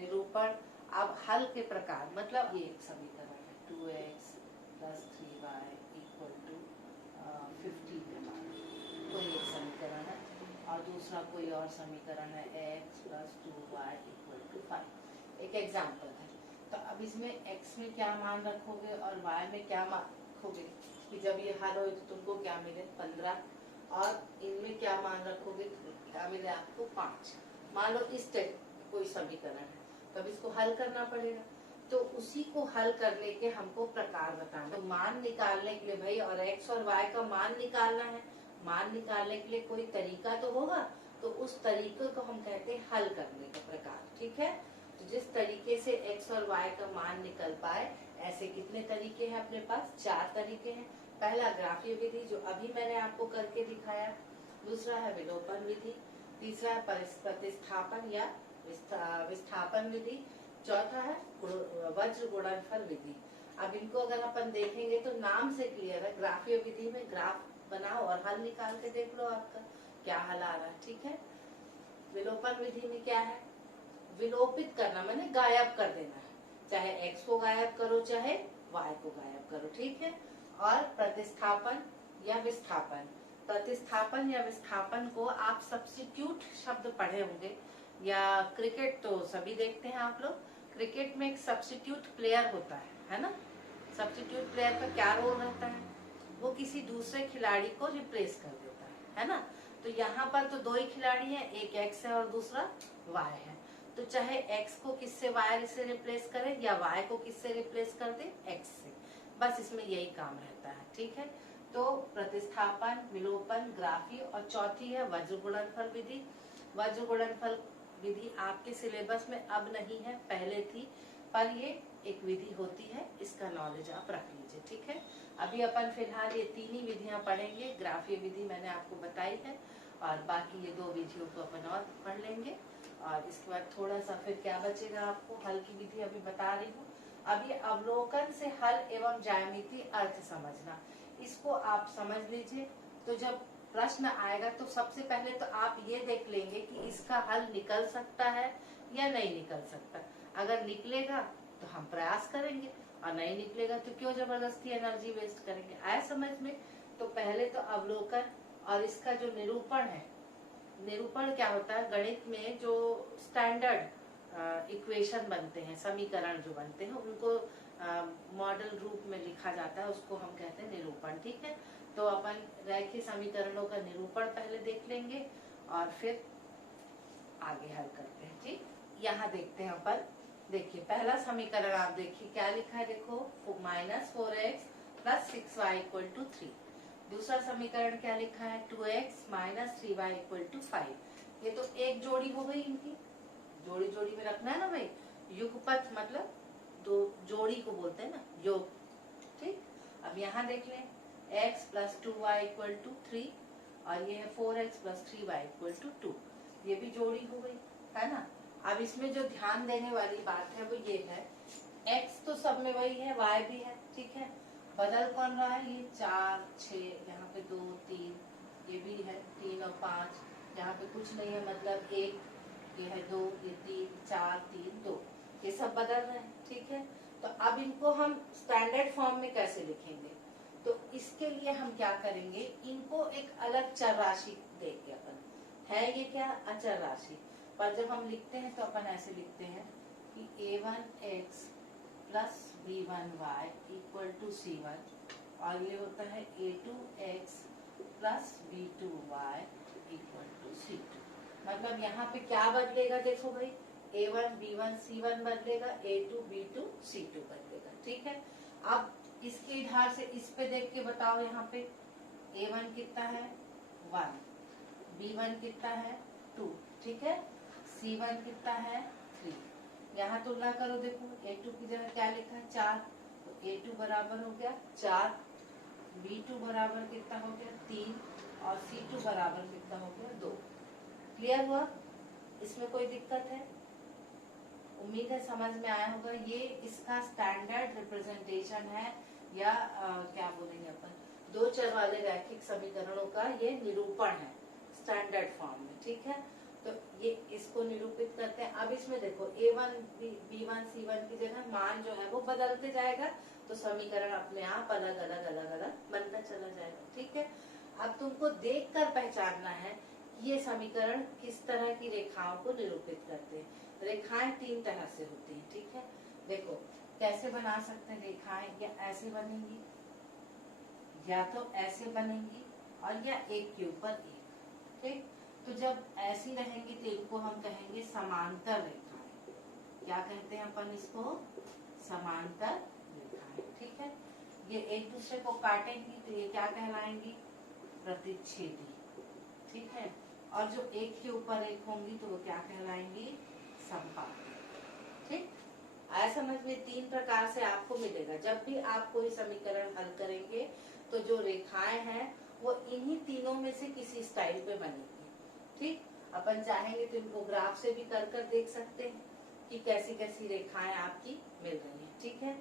निरूपण। अब हल के प्रकार, मतलब ये एक समीकरण है 2x + 3y = 50 के मान, कोई एक समीकरण है, और दूसरा कोई और समीकरण है x + 2y = 5। एक एग्जाम्पल है। तो अब इसमें x में क्या मान रखोगे और y में क्या मान रखोगे कि जब ये हल हो तो तुमको क्या मिले 15, और इनमें क्या मान रखोगे तो क्या मिले आपको 5। मान लो इस टाइप कोई समीकरण है, तब इसको हल करना पड़ेगा। तो उसी को हल करने के हमको प्रकार बताना। तो मान निकालने के लिए भाई, और x और y का मान निकालना है, मान निकालने के लिए कोई तरीका तो होगा, तो उस तरीके को हम कहते हैं हल करने का प्रकार। ठीक है, तो जिस तरीके से x और y का मान निकल पाए, ऐसे कितने तरीके हैं अपने पास? 4 तरीके हैं। पहला ग्राफीय विधि, जो अभी मैंने आपको करके दिखाया। दूसरा है विलोपन विधि। तीसरा है प्रतिस्थापन या विस्थापन विधि। चौथा है वज्र गुणनफल विधि। अब इनको अगर अपन देखेंगे तो नाम से क्लियर है, ग्राफीय विधि में ग्राफ बनाओ और हल निकाल के देख लो आपका क्या हल आ रहा है। ठीक है, विलोपन विधि में क्या है, विलोपित करना माने गायब कर देना है, चाहे x को गायब करो चाहे y को गायब करो। ठीक है, और प्रतिस्थापन या विस्थापन, प्रतिस्थापन या विस्थापन को आप सब्स्टिट्यूट शब्द पढ़े होंगे, या क्रिकेट तो सभी देखते हैं आप लोग, क्रिकेट में एक सब्स्टिट्यूट प्लेयर होता है ना। सब्स्टिट्यूट प्लेयर का क्या रोल रहता है, वो किसी दूसरे खिलाड़ी को रिप्लेस कर देता है ना। तो यहाँ पर तो दो ही खिलाड़ी हैं, एक x है और दूसरा y है, तो चाहे x को किससे y से रिप्लेस करे या y को किससे रिप्लेस कर दे, x से, बस इसमें यही काम रहता है। ठीक है, तो प्रतिस्थापन, विलोपन, ग्राफी, और चौथी है वज्र गुणनफल विधि। वज्र गुणनफल विधि आपके सिलेबस में अब नहीं है, पहले थी, पर ये एक विधि होती है, इसका नॉलेज आप रख लीजिए। ठीक है, अभी अपन फिलहाल ये तीन ही विधियां पढ़ेंगे। ग्राफीय विधि मैंने आपको बताई है, और बाकी ये दो विधियों को अपन और पढ़ लेंगे, और इसके बाद थोड़ा सा फिर क्या बचेगा, आपको हल की विधि अभी बता रही हूँ। अभी अवलोकन से हल एवं ज्यामितीय अर्थ समझना, इसको आप समझ लीजिए। तो जब प्रश्न आएगा तो सबसे पहले तो आप ये देख लेंगे कि इसका हल निकल सकता है या नहीं निकल सकता। अगर निकलेगा तो हम प्रयास करेंगे, और नहीं निकलेगा तो क्यों जबरदस्ती एनर्जी वेस्ट करेंगे। आए समझ में? तो पहले तो अवलोकन और इसका जो निरूपण है, निरूपण क्या होता है, गणित में जो स्टैंडर्ड इक्वेशन बनते हैं, समीकरण जो बनते हैं, उनको मॉडल रूप में लिखा जाता है, उसको हम कहते हैं निरूपण। ठीक है, तो अपन रैखिक समीकरणों का निरूपण पहले देख लेंगे और फिर आगे हल करते हैं। ठीक, यहाँ देखते हैं अपन। देखिए पहला समीकरण आप देखिए क्या लिखा है, देखो -4x + 6y = 3। दूसरा समीकरण क्या लिखा है, 2x - 3y = 5। ये तो एक जोड़ी हो गई इनकी, जोड़ी जोड़ी में रखना है ना भाई, युगपत मतलब दो जोड़ी को बोलते हैं ना, योग। ठीक, अब यहाँ देख लें, x + 2y = 3, और ये है 4x + 3y = 2, ये भी जोड़ी हो गई है ना। अब इसमें जो ध्यान देने वाली बात है वो ये है, x तो सब में वही है, y भी है। ठीक है, बदल कौन रहा है, ये 4 6, यहाँ पे 2 3, ये भी है 3 और 5, यहाँ पे कुछ नहीं है मतलब 1, ये है 2, ये 3 4 3 2, ये सब बदल रहे हैं। ठीक है, तो अब इनको हम स्टैंडर्ड फॉर्म में कैसे लिखेंगे, तो इसके लिए हम क्या करेंगे, इनको एक अलग चर राशि देंगे अपन, है ये क्या, अचर राशि। पर जब हम लिखते हैं तो अपन ऐसे लिखते हैं कि a1x + b1y = c1, और ये होता है a2x + b2y = c2। मतलब यहाँ पे क्या बदलेगा, देखो भाई, a1 b1 c1 बदलेगा, a2 b2 c2 बदलेगा। ठीक है, अब इसके आधार से इस पे देख के बताओ, यहाँ पे a1 कितना है 1, b1 कितना है 2, ठीक है, c1 कितना है 3। यहाँ तुलना करो, देखो a2 की जगह क्या लिखा है 4, तो a2 बराबर हो गया 4, b2 बराबर कितना हो गया 3, और c2 बराबर कितना हो गया 2। क्लियर हुआ? इसमें कोई दिक्कत है? उम्मीद है समझ में आया होगा। ये इसका स्टैंडर्ड रिप्रेजेंटेशन है, या क्या बोलेंगे अपन, दो चर वाले रैखिक समीकरणों का ये निरूपण है स्टैंडर्ड फॉर्म में। ठीक है, तो ये इसको निरूपित करते हैं। अब इसमें देखो a1 b1 c1 की जगह मान जो है वो बदलते जाएगा, तो समीकरण अपने आप अलग अलग अलग अलग बनता चला जाएगा। ठीक है, अब तुमको देखकर पहचानना है कि ये समीकरण किस तरह की रेखाओं को निरूपित करते हैं। रेखाएं तीन तरह से होती हैं। ठीक है, देखो कैसे बना सकते हैं रेखाएं, या ऐसे बनेंगी, या तो ऐसे बनेंगी, और या एक के ऊपर एक। ठीक, तो जब ऐसी रहेंगी तो इनको हम कहेंगे समांतर रेखाएं। क्या कहते हैं अपन इसको, समांतर रेखाएं। ठीक है, ये एक दूसरे को काटेंगी तो ये क्या कहलाएंगी, प्रतिच्छेदी। ठीक है, और जो एक के ऊपर एक होंगी तो वो क्या कहलाएंगी, समपाती। ठीक, आया समझ में? तीन प्रकार से आपको मिलेगा। जब भी आप कोई समीकरण हल करेंगे तो जो रेखाएं हैं वो इन्हीं तीनों में से किसी स्टाइल पे बनेगी। ठीक, अपन चाहेंगे तो इनको ग्राफ से भी कर देख सकते हैं कि कैसी कैसी रेखाएं आपकी मिल रही हैं। ठीक है,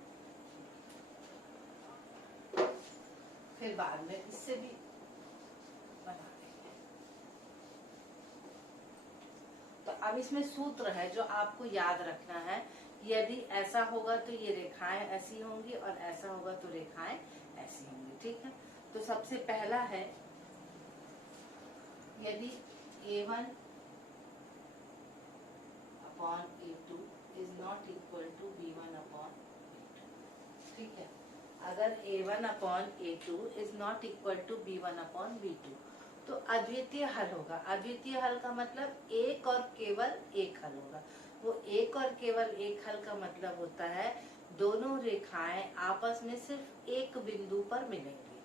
फिर बाद में इससे भी बना देंगे। तो अब इसमें सूत्र है जो आपको याद रखना है। यदि ऐसा होगा तो ये रेखाएं ऐसी होंगी और ऐसा होगा तो रेखाएं ऐसी होंगी। ठीक है, तो सबसे पहला है यदि A1 upon A2 is not equal to B1 upon B2। ठीक है, अगर A1 upon A2 is not equal to B1 upon B2 तो अद्वितीय हल होगा। अद्वितीय हल का मतलब एक और केवल एक हल होगा। वो एक और केवल एक हल का मतलब होता है दोनों रेखाएं आपस में सिर्फ एक बिंदु पर मिलेंगी।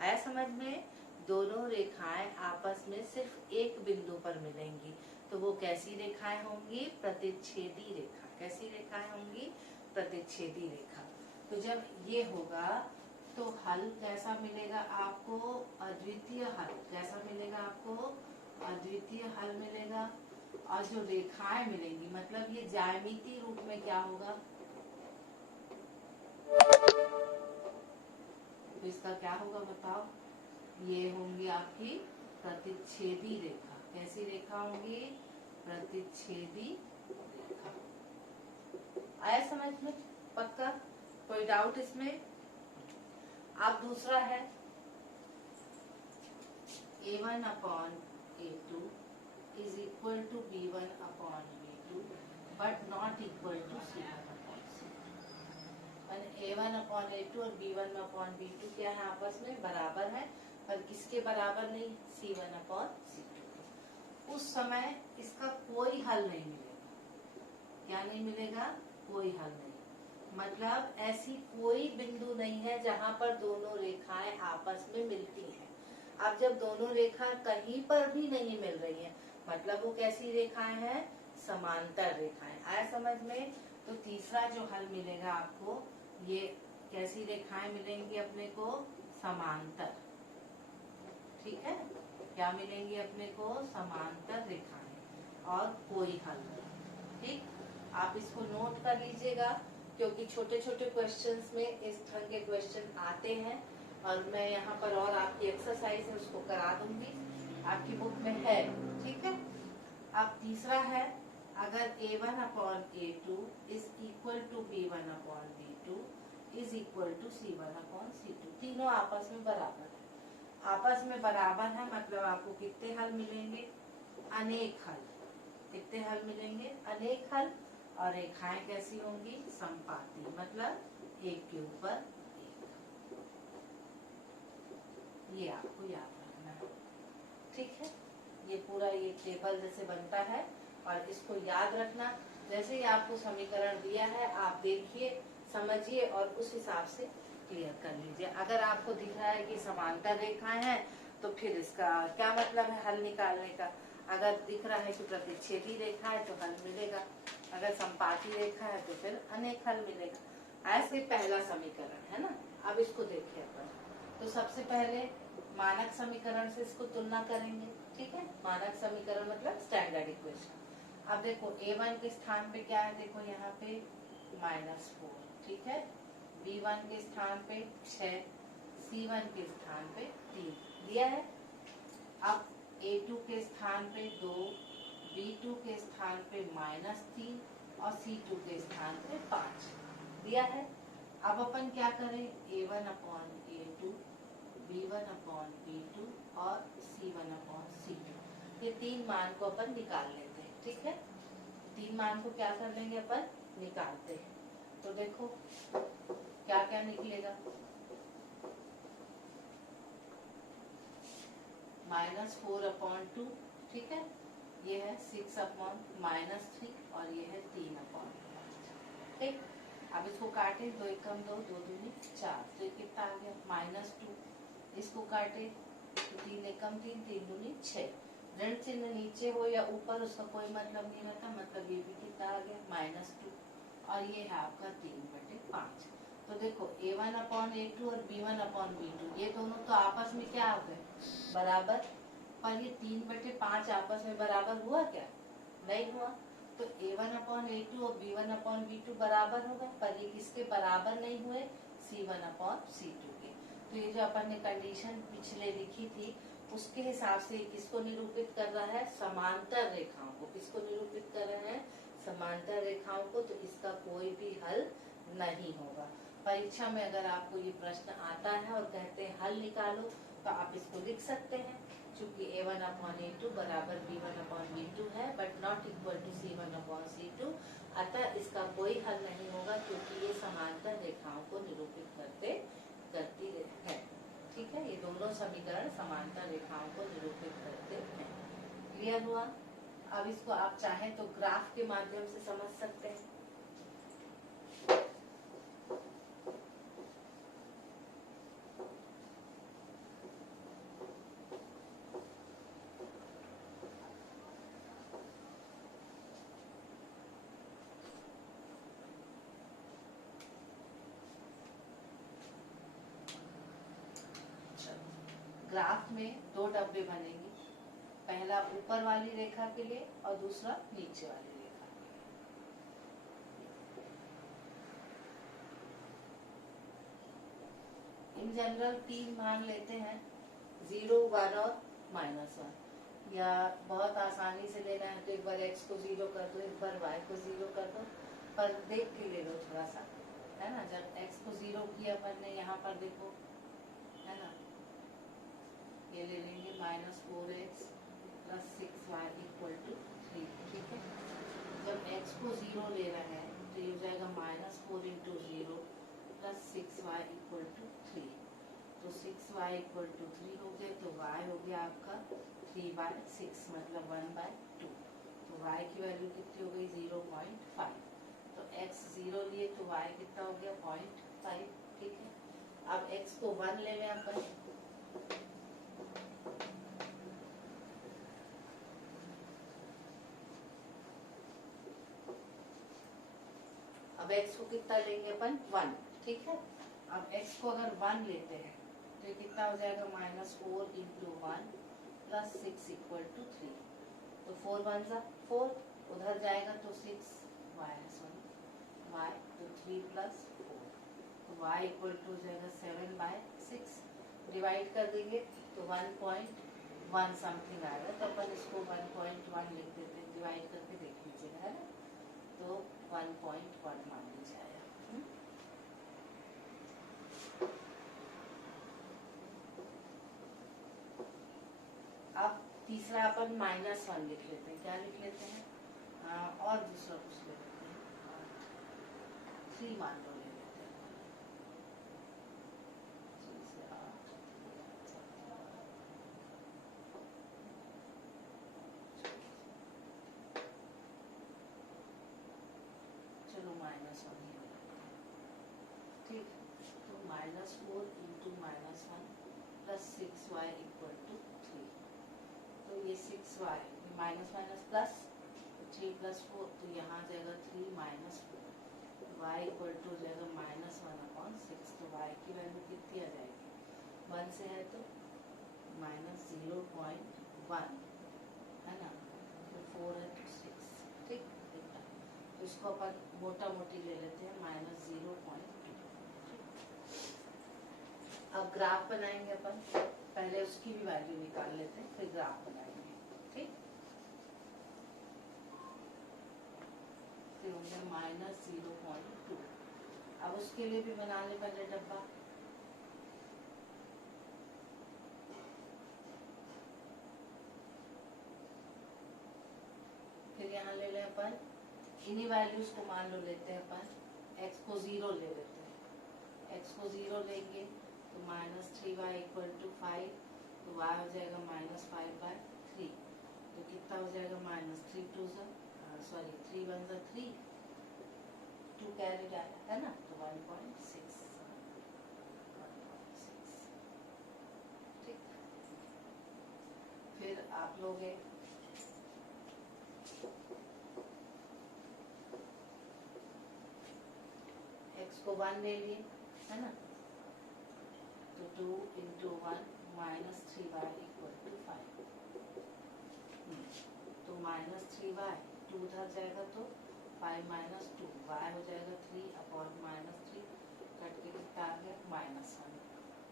आया समझ में? दोनों रेखाएं आपस में सिर्फ एक बिंदु पर मिलेंगी। तो वो कैसी रेखाएं होंगी? प्रतिच्छेदी रेखा। कैसी रेखाएं होंगी? प्रतिच्छेदी रेखा। तो जब ये होगा तो हल कैसा मिलेगा आपको? अद्वितीय हल। कैसा मिलेगा आपको? अद्वितीय हल मिलेगा। और जो रेखाएं मिलेंगी मतलब ये ज्यामितीय रूप में क्या होगा? तो इसका क्या होगा बताओ? ये होंगी आपकी प्रतिच्छेदी रेखा। कैसी रेखा होंगी? प्रतिच्छेदी रेखा। आया समझ में? पक्का? कोई डाउट इसमें? अब दूसरा है A1 upon A2 is equal to B1 upon B2 but not equal to C1 upon C2। A1 upon A2 और B1 अपॉन B2 क्या है? आपस में बराबर है, पर किसके बराबर नहीं? C1 upon C2। उस समय इसका कोई हल नहीं मिलेगा। क्या नहीं मिलेगा? कोई हल नहीं। मतलब ऐसी कोई बिंदु नहीं है जहां पर दोनों रेखाएं आपस में मिलती हैं। अब जब दोनों रेखा कहीं पर भी नहीं मिल रही हैं मतलब वो कैसी रेखाएं हैं? समांतर रेखाएं। आया समझ में? तो तीसरा जो हल मिलेगा आपको, ये कैसी रेखाएं मिलेंगी अपने को? समांतर। ठीक है, क्या मिलेंगी अपने को? समांतर रेखाएं और कोई हल नहीं। ठीक, आप इसको नोट कर लीजिएगा क्योंकि छोटे छोटे क्वेश्चंस में इस तरह के क्वेश्चन आते हैं और मैं यहाँ पर और आपकी एक्सरसाइज है उसको करा दूंगी, आपकी बुक में है। ठीक है, अब तीसरा है अगर A1 upon A2 is equal to B1 upon B2 is equal to C1 upon C2। तीनों आपस में बराबर है। आपस में बराबर है मतलब आपको कितने हल मिलेंगे? अनेक हल। कितने हल मिलेंगे? अनेक हल। और रेखाएं कैसी होंगी? संपाती, मतलब एक के ऊपर एक। ये आपको याद रखना है। ठीक है, ये पूरा ये टेबल जैसे बनता है और इसको याद रखना। जैसे ही आपको समीकरण दिया है आप देखिए, समझिए और उस हिसाब से क्लियर कर लीजिए। अगर आपको दिख रहा है कि समांतर रेखाएं हैं तो फिर इसका क्या मतलब है हल निकालने का? अगर दिख रहा है कि प्रतिच्छेदी रेखा है तो हल मिलेगा, अगर संपाती रेखा है तो फिर अनेक हल मिलेगा। ऐसे पहला समीकरण है ना। अब इसको देखिए अपन। तो सबसे पहले मानक समीकरण से इसको तुलना करेंगे। ठीक है, मानक समीकरण मतलब स्टैंडर्ड इक्वेशन। अब देखो A1 के स्थान पे क्या है? देखो यहाँ पे -4। ठीक है, B1 के स्थान पे 6, C1 के स्थान पे 3 दिया है। अब A2 के स्थान पे 2, B2 के स्थान पे -3 और C2 के स्थान पे 5 दिया है। अब अपन क्या करें? A1 upon A2, B1 upon B2 और C1 अपॉन C2 ये तीन मान को अपन निकाल लेते हैं। ठीक है, तीन मान को क्या कर लेंगे अपन? निकालते हैं। तो देखो क्या क्या निकलेगा? -4 अपॉन 2। ठीक है, ये है 6 अपॉन -3 और ये है 3 अपॉन 5। ठीक, अब इसको काटे, 2 एकम 2, 2 दूनी 4, तो ये कितना आ गया? -2। इसको काटे तो 3 एकम 3, 3 दूनी 6। ऋण चिन्ह नीचे हो या ऊपर उसका कोई मतलब नहीं रहता, मतलब ये भी कितना आ गया? -2 और ये है आपका 3/5। तो देखो A1 अपॉन A2 और B1 अपॉन B2 ये दोनों तो आपस में क्या हो गए? बराबर। पर ये 3/5 आपस में बराबर हुआ क्या? नहीं हुआ। तो A1 अपॉन A2 और B1 अपॉन B2 बराबर हो गए, पर ये किसके बराबर नहीं हुए? C1 अपॉन C2 के। तो ये जो अपन ने कंडीशन पिछले लिखी थी उसके हिसाब से किसको निरूपित कर रहा है, समांतर रेखाओं को। किसको निरूपित कर रहे हैं, समांतर रेखाओं को। तो इसका कोई भी हल नहीं होगा। परीक्षा में अगर आपको ये प्रश्न आता है और कहते हैं हल निकालो, तो आप इसको लिख सकते हैं, चूंकि a1/a2 बराबर b1/b2 है, but not equal to c1/c2। अतः इसका कोई हल नहीं होगा, क्योंकि ये समांतर रेखाओं को निरूपित करती है। ठीक है, ये दोनों समीकरण समांतर रेखाओं को निरूपित करते हैं। क्लियर हुआ? अब इसको आप चाहें तो ग्राफ के माध्यम से समझ सकते हैं। ग्राफ में दो डब्बे बनेंगे, पहला ऊपर वाली रेखा के लिए और दूसरा नीचे वाली रेखा के लिए। इन जनरल 3 मान लेते हैं, 0, 1 और -1। या बहुत आसानी से लेना है तो एक बार x को 0 कर दो, एक बार y को 0 कर दो, पर देख के ले लो थोड़ा सा, है ना। जब x को 0 किया अपन ने, यहाँ पर देखो, है ना, ये ले लेंगे -4x + 6y = 3। ठीक है, जब x को 0 ले रहे हैं तो ये हो जाएगा -4 × 0 + 6y = 3। तो 6y = 3 हो गया, तो y हो गया आपका 3/6, मतलब 1/2। तो y की वैल्यू कितनी हो गई, 0.5। तो x 0 लिए तो y कितना हो गया, 0.5। ठीक है, अब x को 1 ले लें अपन, अब x को कितना लेंगे अपन, 1। ठीक है, अब x को अगर 1 लेते हैं तो ये कितना हो जाएगा, -4 × 1 + 6 = 3। तो 4 1 जा 4, उधर जाएगा तो 6 y, y तो 3 + 4, तो y = हो जाएगा 7/6। डिवाइड कर देंगे तो 1.1 समथिंग आएगा, तो अपन इसको 1.1 लिख देते हैं, डिवाइड करके देख लीजिएगा, है ना। तो 1.1 मान लीजिए आया। अब तीसरा अपन -1 लिख लेते हैं। क्या लिख लेते हैं, और दूसरा कुछ ले लेते हैं, 3 मान लो ले लेते हैं। 3 से 8, चलो -1 ही ले लेते हैं। ठीक, तो -4 × -1 + 6y = 3। तो ये 6y माइनस प्लस, 3 + 4, तो यहाँ जाएगा 3 - 4, y = हो जाएगा -1/6। तो y की वैल्यू कितनी आ जाएगी, 1 से है तो -0.1, है ना, तो 4 है तो 6। ठीक, इतना। तो इसको अपन मोटा मोटी ले लेते हैं, -0.2। अब ग्राफ बनाएंगे अपन, पहले उसकी भी वैल्यू निकाल लेते हैं, फिर ग्राफ बनाएंगे। ठीक, फिर हो गया -0.2। अब उसके लिए भी बना ले पहले डब्बा। फिर यहाँ ले लें अपन, इन्हीं वैल्यूज को मान लो लेते हैं अपन, x को 0 ले लेते हैं। x को 0 लेंगे तो -3y = 5, तो y हो जाएगा -5/3। तो कितना हो जाएगा, -3 2 सॉरी 3 1 3, 2 कैरी आया, है ना, तो 1.6। ठीक, फिर आप लोग x को 1 ले लिए, है ना, तो 2 × 1 -3y = 5। तो -3y, 2 उधर जाएगा तो 5 - 2, y हो जाएगा 3/-3, कट के कितना आ गया, -1।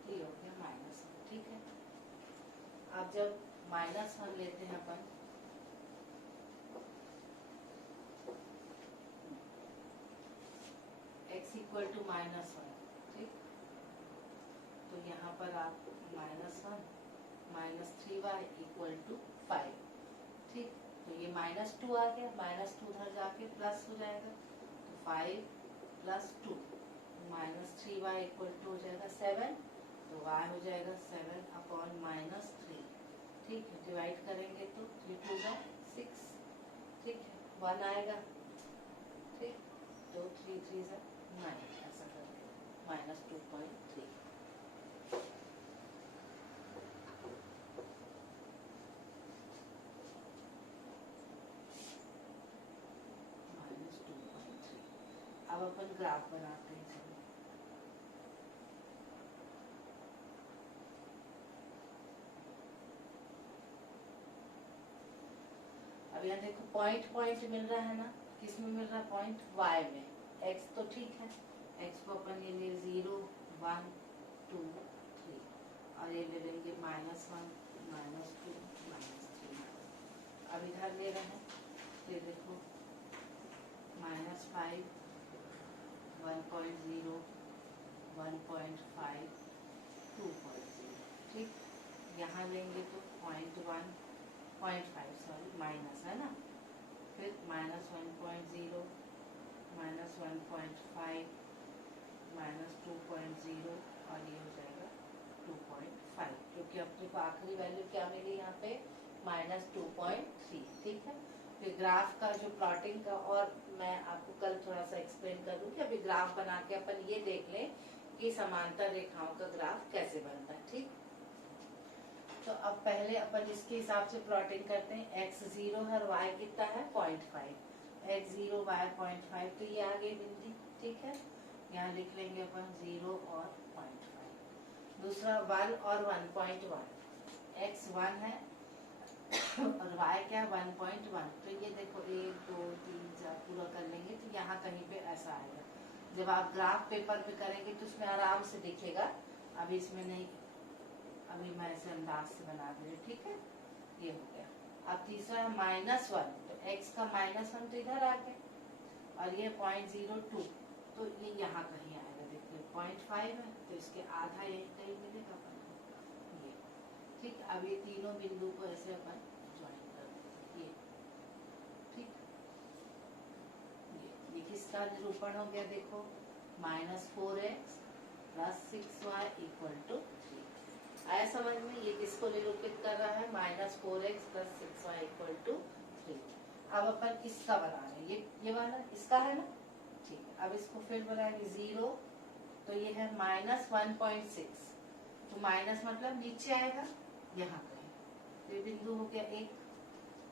ये हो गया -1, ठीक है। अब जब -1 लेते हैं अपन, x इक्वल टू -1, ठीक, तो यहाँ पर आप -1 -3y इक्वल टू 5, ठीक, तो ये -2 आ गया, -2 उधर जाके प्लस हो जाएगा, तो 5 + 2 -3y इक्वल टू हो जाएगा 7, तो y हो जाएगा 7/-3, ठीक है। डिवाइड करेंगे तो 3 2 6, ठीक है, 1 आएगा, ठीक, तो 3 3 9, ऐसा करके -2.3। अब अपन ग्राफ बनाते हैं। चलो, अब यहाँ देखो पॉइंट पॉइंट मिल रहा है ना, किस में मिल रहा है पॉइंट? y में। x तो ठीक है, x को अपन ये ले 0 1 2 3 और ये ले लेंगे -1 -2 -3। अब इधर ले रहे हैं, ये देखो -5 1.0 1.5 2.0, ठीक, यहाँ लेंगे तो 0.5 सॉरी माइनस है ना, फिर -1.0 -1.5 -2.0 और ये हो जाएगा 2.5, क्योंकि अपने को आखिरी वैल्यू क्या मिली यहाँ पे -2.3, ठीक है। फिर ग्राफ का जो प्लॉटिंग का, और मैं आपको कल थोड़ा सा एक्सप्लेन कर दूं कि अभी ग्राफ बना के अपन ये देख लें कि समांतर रेखाओं का ग्राफ कैसे बनता है, ठीक। तो अब पहले अपन इसके हिसाब से प्लॉटिंग करते हैं। x 0 है और y कितना है 0.5, x 0 y 0.5, तो ये आ गई बिंदी, ठीक है। यहाँ लिख लेंगे अपन 0 और 0.5। दूसरा 1 और 1.1, x 1 है और y क्या 1.1, तो ये देखो 1 2 3 4 पूरा कर लेंगे तो यहाँ कहीं पे ऐसा आएगा। जब आप ग्राफ पेपर पे करेंगे तो उसमें आराम से दिखेगा, अभी इसमें नहीं, अभी मैं ऐसे अंदाज से बना दे रही, ठीक है। ये हो गया। अब तीसरा है -1, तो x का -1 तो इधर आ गया और ये 0.02, तो ये यहाँ कहीं आएगा, देखिए 0.5 है तो इसके आधा यही कहीं मिलेगा अपन को, ये, ठीक। अब ये तीनों बिंदु को ऐसे अपन ज्वाइन कर देंगे, ये, ठीक। ये किसका निरूपण हो गया, देखो -4x + 6y = 3। आया समझ में? ये किसको निरूपित कर रहा है? -4x + 6y = 3। अब अपन इसका बना रहे हैं, ये वाला इसका है ना, ठीक है। अब इसको फिर बनाएंगे 0, तो ये है -1.6, तो माइनस मतलब नीचे आएगा यहाँ कहीं, ये बिंदु हो गया 1,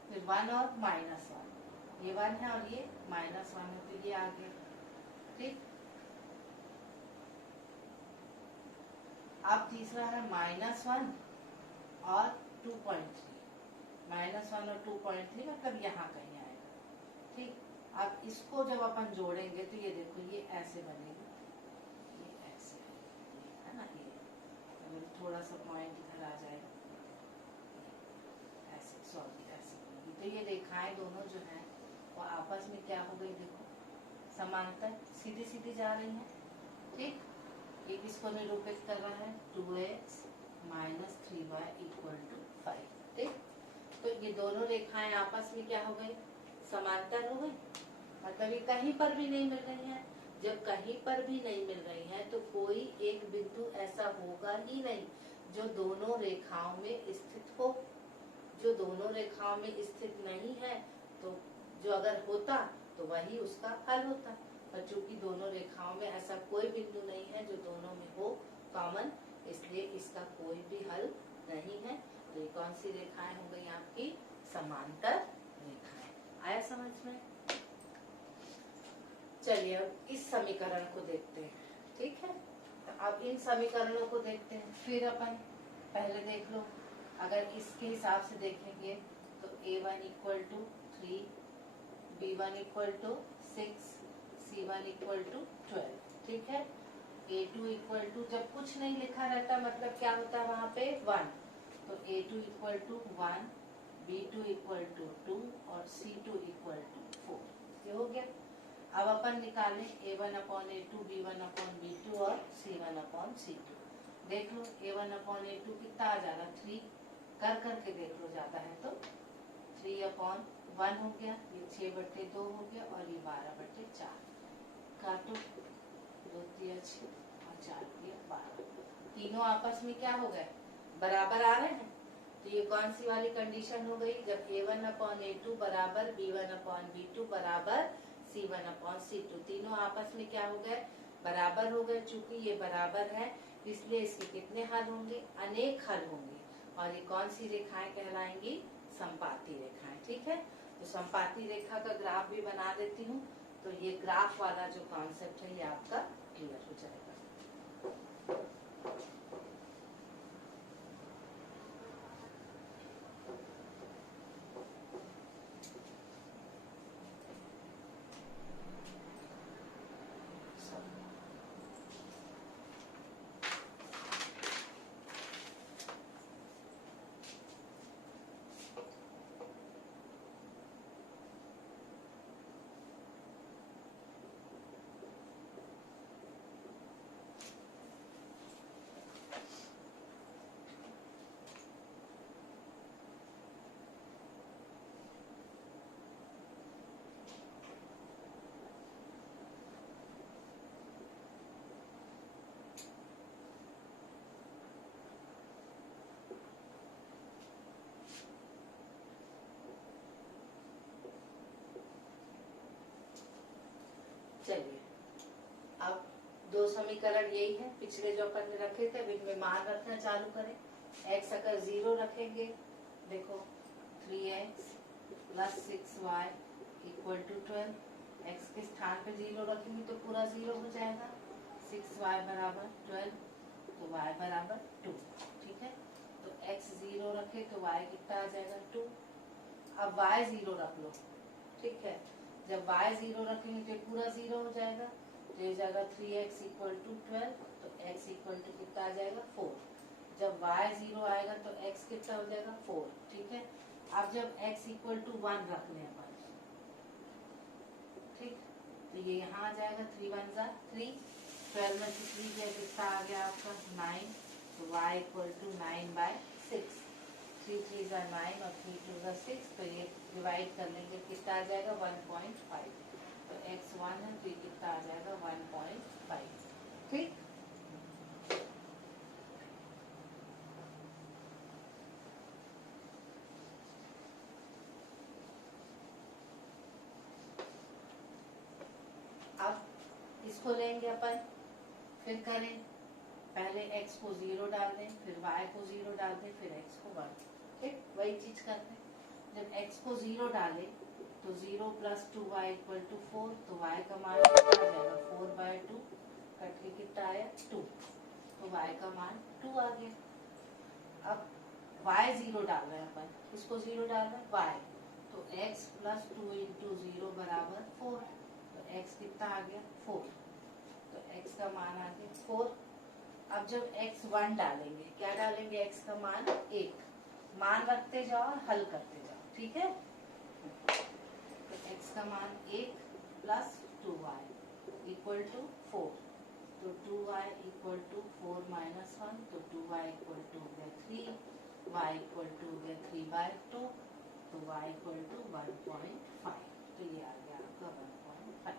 फिर 1 और -1, ये 1 है और ये -1 है, तो ये आ गया, ठीक। अब तीसरा है -1 और 2.3, -1 और 2.3 मतलब यहाँ कहीं आएगा, ठीक। अब इसको जब अपन जोड़ेंगे तो ये देखो ये ऐसे बनेगा, ये ऐसे है ना, ये अगर थोड़ा सा पॉइंट इधर आ जाएगा ऐसे, सॉरी ऐसे बनेगी, तो ये रेखाएं दोनों जो हैं वो आपस में क्या हो गई, देखो समांतर सीधी सीधी जा रही हैं, ठीक। ये किसको निरूपित कर रहा है? 2x - 3y = 5, ठीक। तो ये दोनों रेखाएं आपस में क्या हो गई? समांतर हो गई, मतलब ये कहीं पर भी नहीं मिल रही है। जब कहीं पर भी नहीं मिल रही है तो कोई एक बिंदु ऐसा होगा ही नहीं जो दोनों रेखाओं में स्थित हो। जो दोनों रेखाओं में स्थित नहीं है तो जो अगर होता तो वही उसका हल होता, पर चूंकि दोनों रेखाओं में ऐसा कोई बिंदु नहीं है जो दोनों में हो कॉमन, इसलिए इसका कोई भी हल नहीं है। तो ये कौन सी रेखाएं हो गई आपकी? समांतर रेखाएं। आया समझ में? चलिए अब इस समीकरण को देखते हैं, ठीक है। तो अब इन समीकरणों को देखते हैं, फिर अपन पहले देख लो, अगर इसके हिसाब से देखेंगे तो a1 = 3, b1 = 6, c1 = 12, ठीक है। A2 इक्वल टू, जब कुछ नहीं लिखा रहता मतलब क्या होता है वहां पे 1, तो A2 equal to 1, B2 equal to 2 और C2 इक्वल टू 4। ये हो गया। अब अपन निकालें A1 upon A2, B1 upon B2 और C1 अपॉन C2। देख लो A1 अपॉन A2 कितना आ जाएगा 3, कर करके देख लो, जाता है तो 3 अपॉन 1 हो गया, ये 6/2 हो गया और ये 12/4। काटो, 2 3 6 और 4 दिया 12। तीनों आपस में क्या हो गए, बराबर आ रहे हैं। तो ये कौन सी वाली कंडीशन हो गई, जब A1 अपॉन A2 बराबर B1 अपॉन B2 बराबर C1 अपॉन C2, तीनों आपस में क्या हो गए, बराबर हो गए। चूंकि ये बराबर है इसलिए इसके कितने हल होंगे, अनेक हल होंगे। और ये कौन सी रेखाएं कहलाएंगी, समपाती रेखाएं। ठीक है, तो समपाती रेखा का ग्राफ भी बना देती हूँ, तो ये ग्राफ वाला जो कॉन्सेप्ट है ये आपका क्लियर हो जाएगा। चलिए, अब दो समीकरण यही है, पिछले जो अपन ने रखे थे, इनमें मान रखना चालू करें। x अगर 0 रखेंगे, देखो 3x plus 6y equal to 12, x के स्थान पे 0 रखेंगे तो पूरा 0 हो जाएगा। 6y बराबर 12, तो y बराबर 2। ठीक है, तो x 0 रखे तो y कितना आ जाएगा 2। अब y 0 रख लो। ठीक है, जब y 0 रखेंगे तो पूरा 0 हो जाएगा, तो ये जाएगा 3x इक्वल टू 12, तो x इक्वल टू कितना आ जाएगा 4। जब y 0 आएगा तो x कितना हो जाएगा 4। ठीक है, अब जब x इक्वल टू 1 रखने हैं अपन, ठीक, तो ये यहाँ आ जाएगा 3 1 जा 3, 12 में 3 किया कितना आ गया आपका 9, तो y इक्वल टू 9/6। 3 3 जा 9 और 3 2 जा 6, तो ये डिवाइड कर लेंगे कितना आ जाएगा 1.5, तो x1 है तो ये कितना आ जाएगा 1.5। ठीक, अब इसको लेंगे अपन, फिर करें, पहले x को 0 डाल दें, फिर y को 0 डाल दें, फिर x को 1। ठीक, वही चीज करते हैं। जब x को 0 डाले तो 0 प्लस 2y इक्वल टू 4, तो y का मान कितना आ जाएगा 4/2, कट के कितना आया 2, तो y का मान 2 आ गया। अब y 0 डाल रहे हैं अपन, इसको 0 डाल रहे हैं y, तो x प्लस 2 इंटू 0 बराबर 4, तो x कितना आ गया 4, तो x का मान आ गया 4। अब जब x1 डालेंगे, क्या डालेंगे, x का मान 1, मान रखते जाओ और हल करते जाओ। ठीक है, तो x का मान 1 प्लस 2y इक्वल टू 4, तो 2y इक्वल टू 4 माइनस 1, तो 2y इक्वल टू हो गया 3, y इक्वल टू हो गया 3/2, तो y इक्वल टू 1.5, तो ये आ गया आपका 1.5।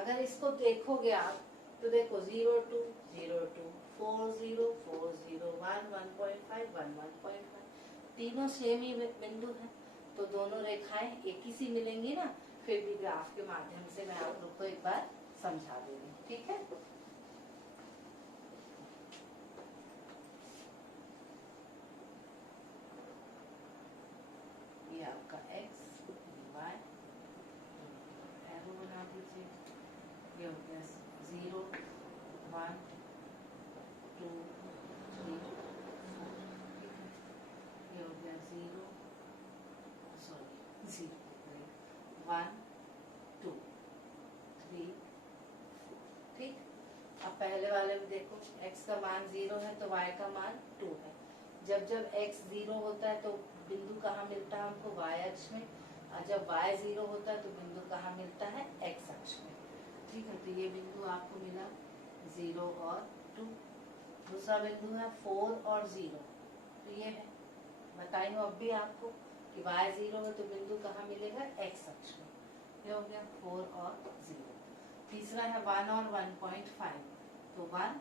अगर इसको देखोगे आप तो देखो 0 2 0 2 4 0 4 0 1 1.5 1 1.5, तीनों सेम ही बिंदु है, तो दोनों रेखाएं एक ही सी मिलेंगी ना। फिर भी ग्राफ के माध्यम से मैं आप लोग को एक बार समझा दूंगी। ठीक है, ये आपका x y, एरो बना दीजिए, ये हो गया 0 1 2 3 4, ये हो गया 0 1 2 3 4। ठीक, अब पहले वाले में देखो x का मान 0 है तो y का मान 2 है। जब जब x 0 होता है तो बिंदु कहाँ मिलता है हमको, y अक्ष में, और जब y 0 होता है तो बिंदु कहाँ मिलता है, x अक्ष में। ठीक है, तो ये बिंदु आपको मिला 0 और 2। दूसरा बिंदु है 4 और 0, तो ये है, बताई हूँ अब भी आपको कि y 0 है तो बिंदु कहाँ मिलेगा, x अक्ष में। ये हो गया 4 और 0। तीसरा है 1 और 1.5, तो 1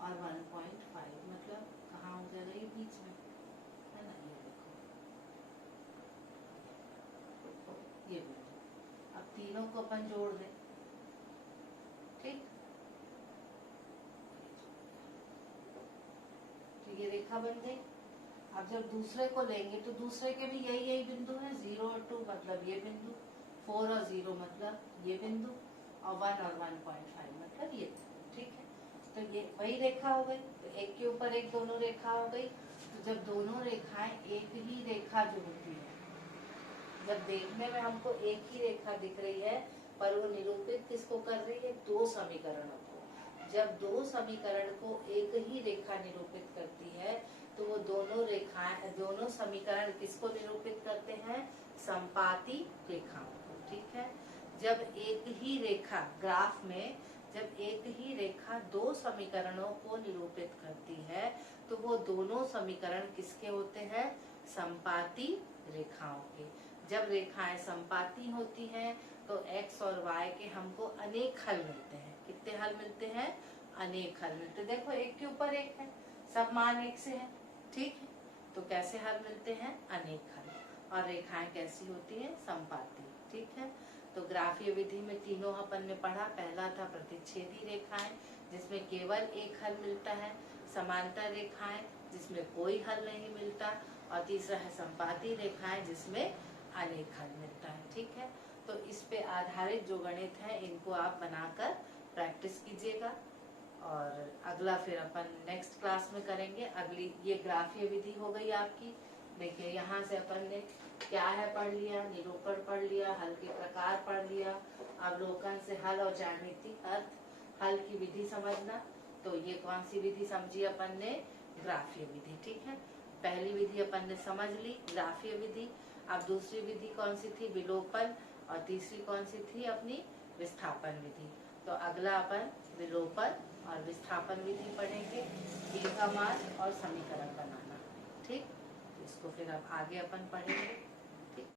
और 1.5 मतलब कहाँ हो जाएगा, ये बीच में है ना, ये देखो ये बिंदु। अब तीनों को अपन जोड़ दें, ठीक, तो ये रेखा बन गई। अब जब दूसरे को लेंगे तो दूसरे के भी यही बिंदु है, 0 और 2 मतलब ये बिंदु, 4 और 0 मतलब ये बिंदु, और 1 और 1.5 मतलब ये। ठीक है, तो ये वही रेखा हो गई, तो एक के ऊपर एक दोनों रेखा हो गई। तो जब दोनों रेखाएं एक ही रेखा जो होती है, जब देखने में हमको एक ही रेखा दिख रही है पर वो निरूपित किसको कर रही है, दो समीकरणों को। जब दो समीकरण को एक ही रेखा निरूपित करती है तो वो दोनों रेखाएं, दोनों समीकरण किसको निरूपित करते हैं, संपाती रेखाओं को। ठीक है, जब एक ही रेखा ग्राफ में, जब एक ही रेखा दो समीकरणों को निरूपित करती है तो वो दोनों समीकरण किसके होते हैं, संपाती रेखाओं के। जब रेखाएं संपाती होती हैं तो x और y के हमको अनेक हल मिलते हैं। कितने हल मिलते हैं, अनेक हल मिलते हैं। देखो एक के ऊपर एक है, सब मान एक से है, ठीक है, तो कैसे हल मिलते हैं, अनेक हल। और रेखाएं कैसी होती हैं, संपाती। ठीक है, तो ग्राफीय विधि में तीनों अपन ने पढ़ा। पहला था प्रतिच्छेदी रेखाएं जिसमें केवल एक हल मिलता है, समांतर रेखाएं जिसमें कोई हल नहीं मिलता, और तीसरा है संपाती रेखाएं जिसमें अनेक हल मिलता है। ठीक है, तो इस पे आधारित जो गणित है इनको आप बनाकर प्रैक्टिस कीजिएगा। और अगला फिर अपन नेक्स्ट क्लास में करेंगे। अगली ये ग्राफीय विधि हो गई आपकी। देखिए यहाँ से अपन ने क्या है पढ़ लिया, निरूपण पढ़ लिया, हल के प्रकार पढ़ लिया, अवलोकन से हल और ज्यामितीय अर्थ, हल की विधि समझना। तो ये कौन सी विधि समझी अपन ने, ग्राफीय विधि। ठीक है, पहली विधि अपन ने समझ ली, ग्राफीय विधि। अब दूसरी विधि कौन सी थी, विलोपन, और तीसरी कौन सी थी अपनी, विस्थापन विधि। तो अगला अपन विलोपन और विस्थापन विधि पढ़ेंगे, दीर्घामास और समीकरण बनाना। ठीक, इसको फिर अब आगे अपन पढ़ेंगे।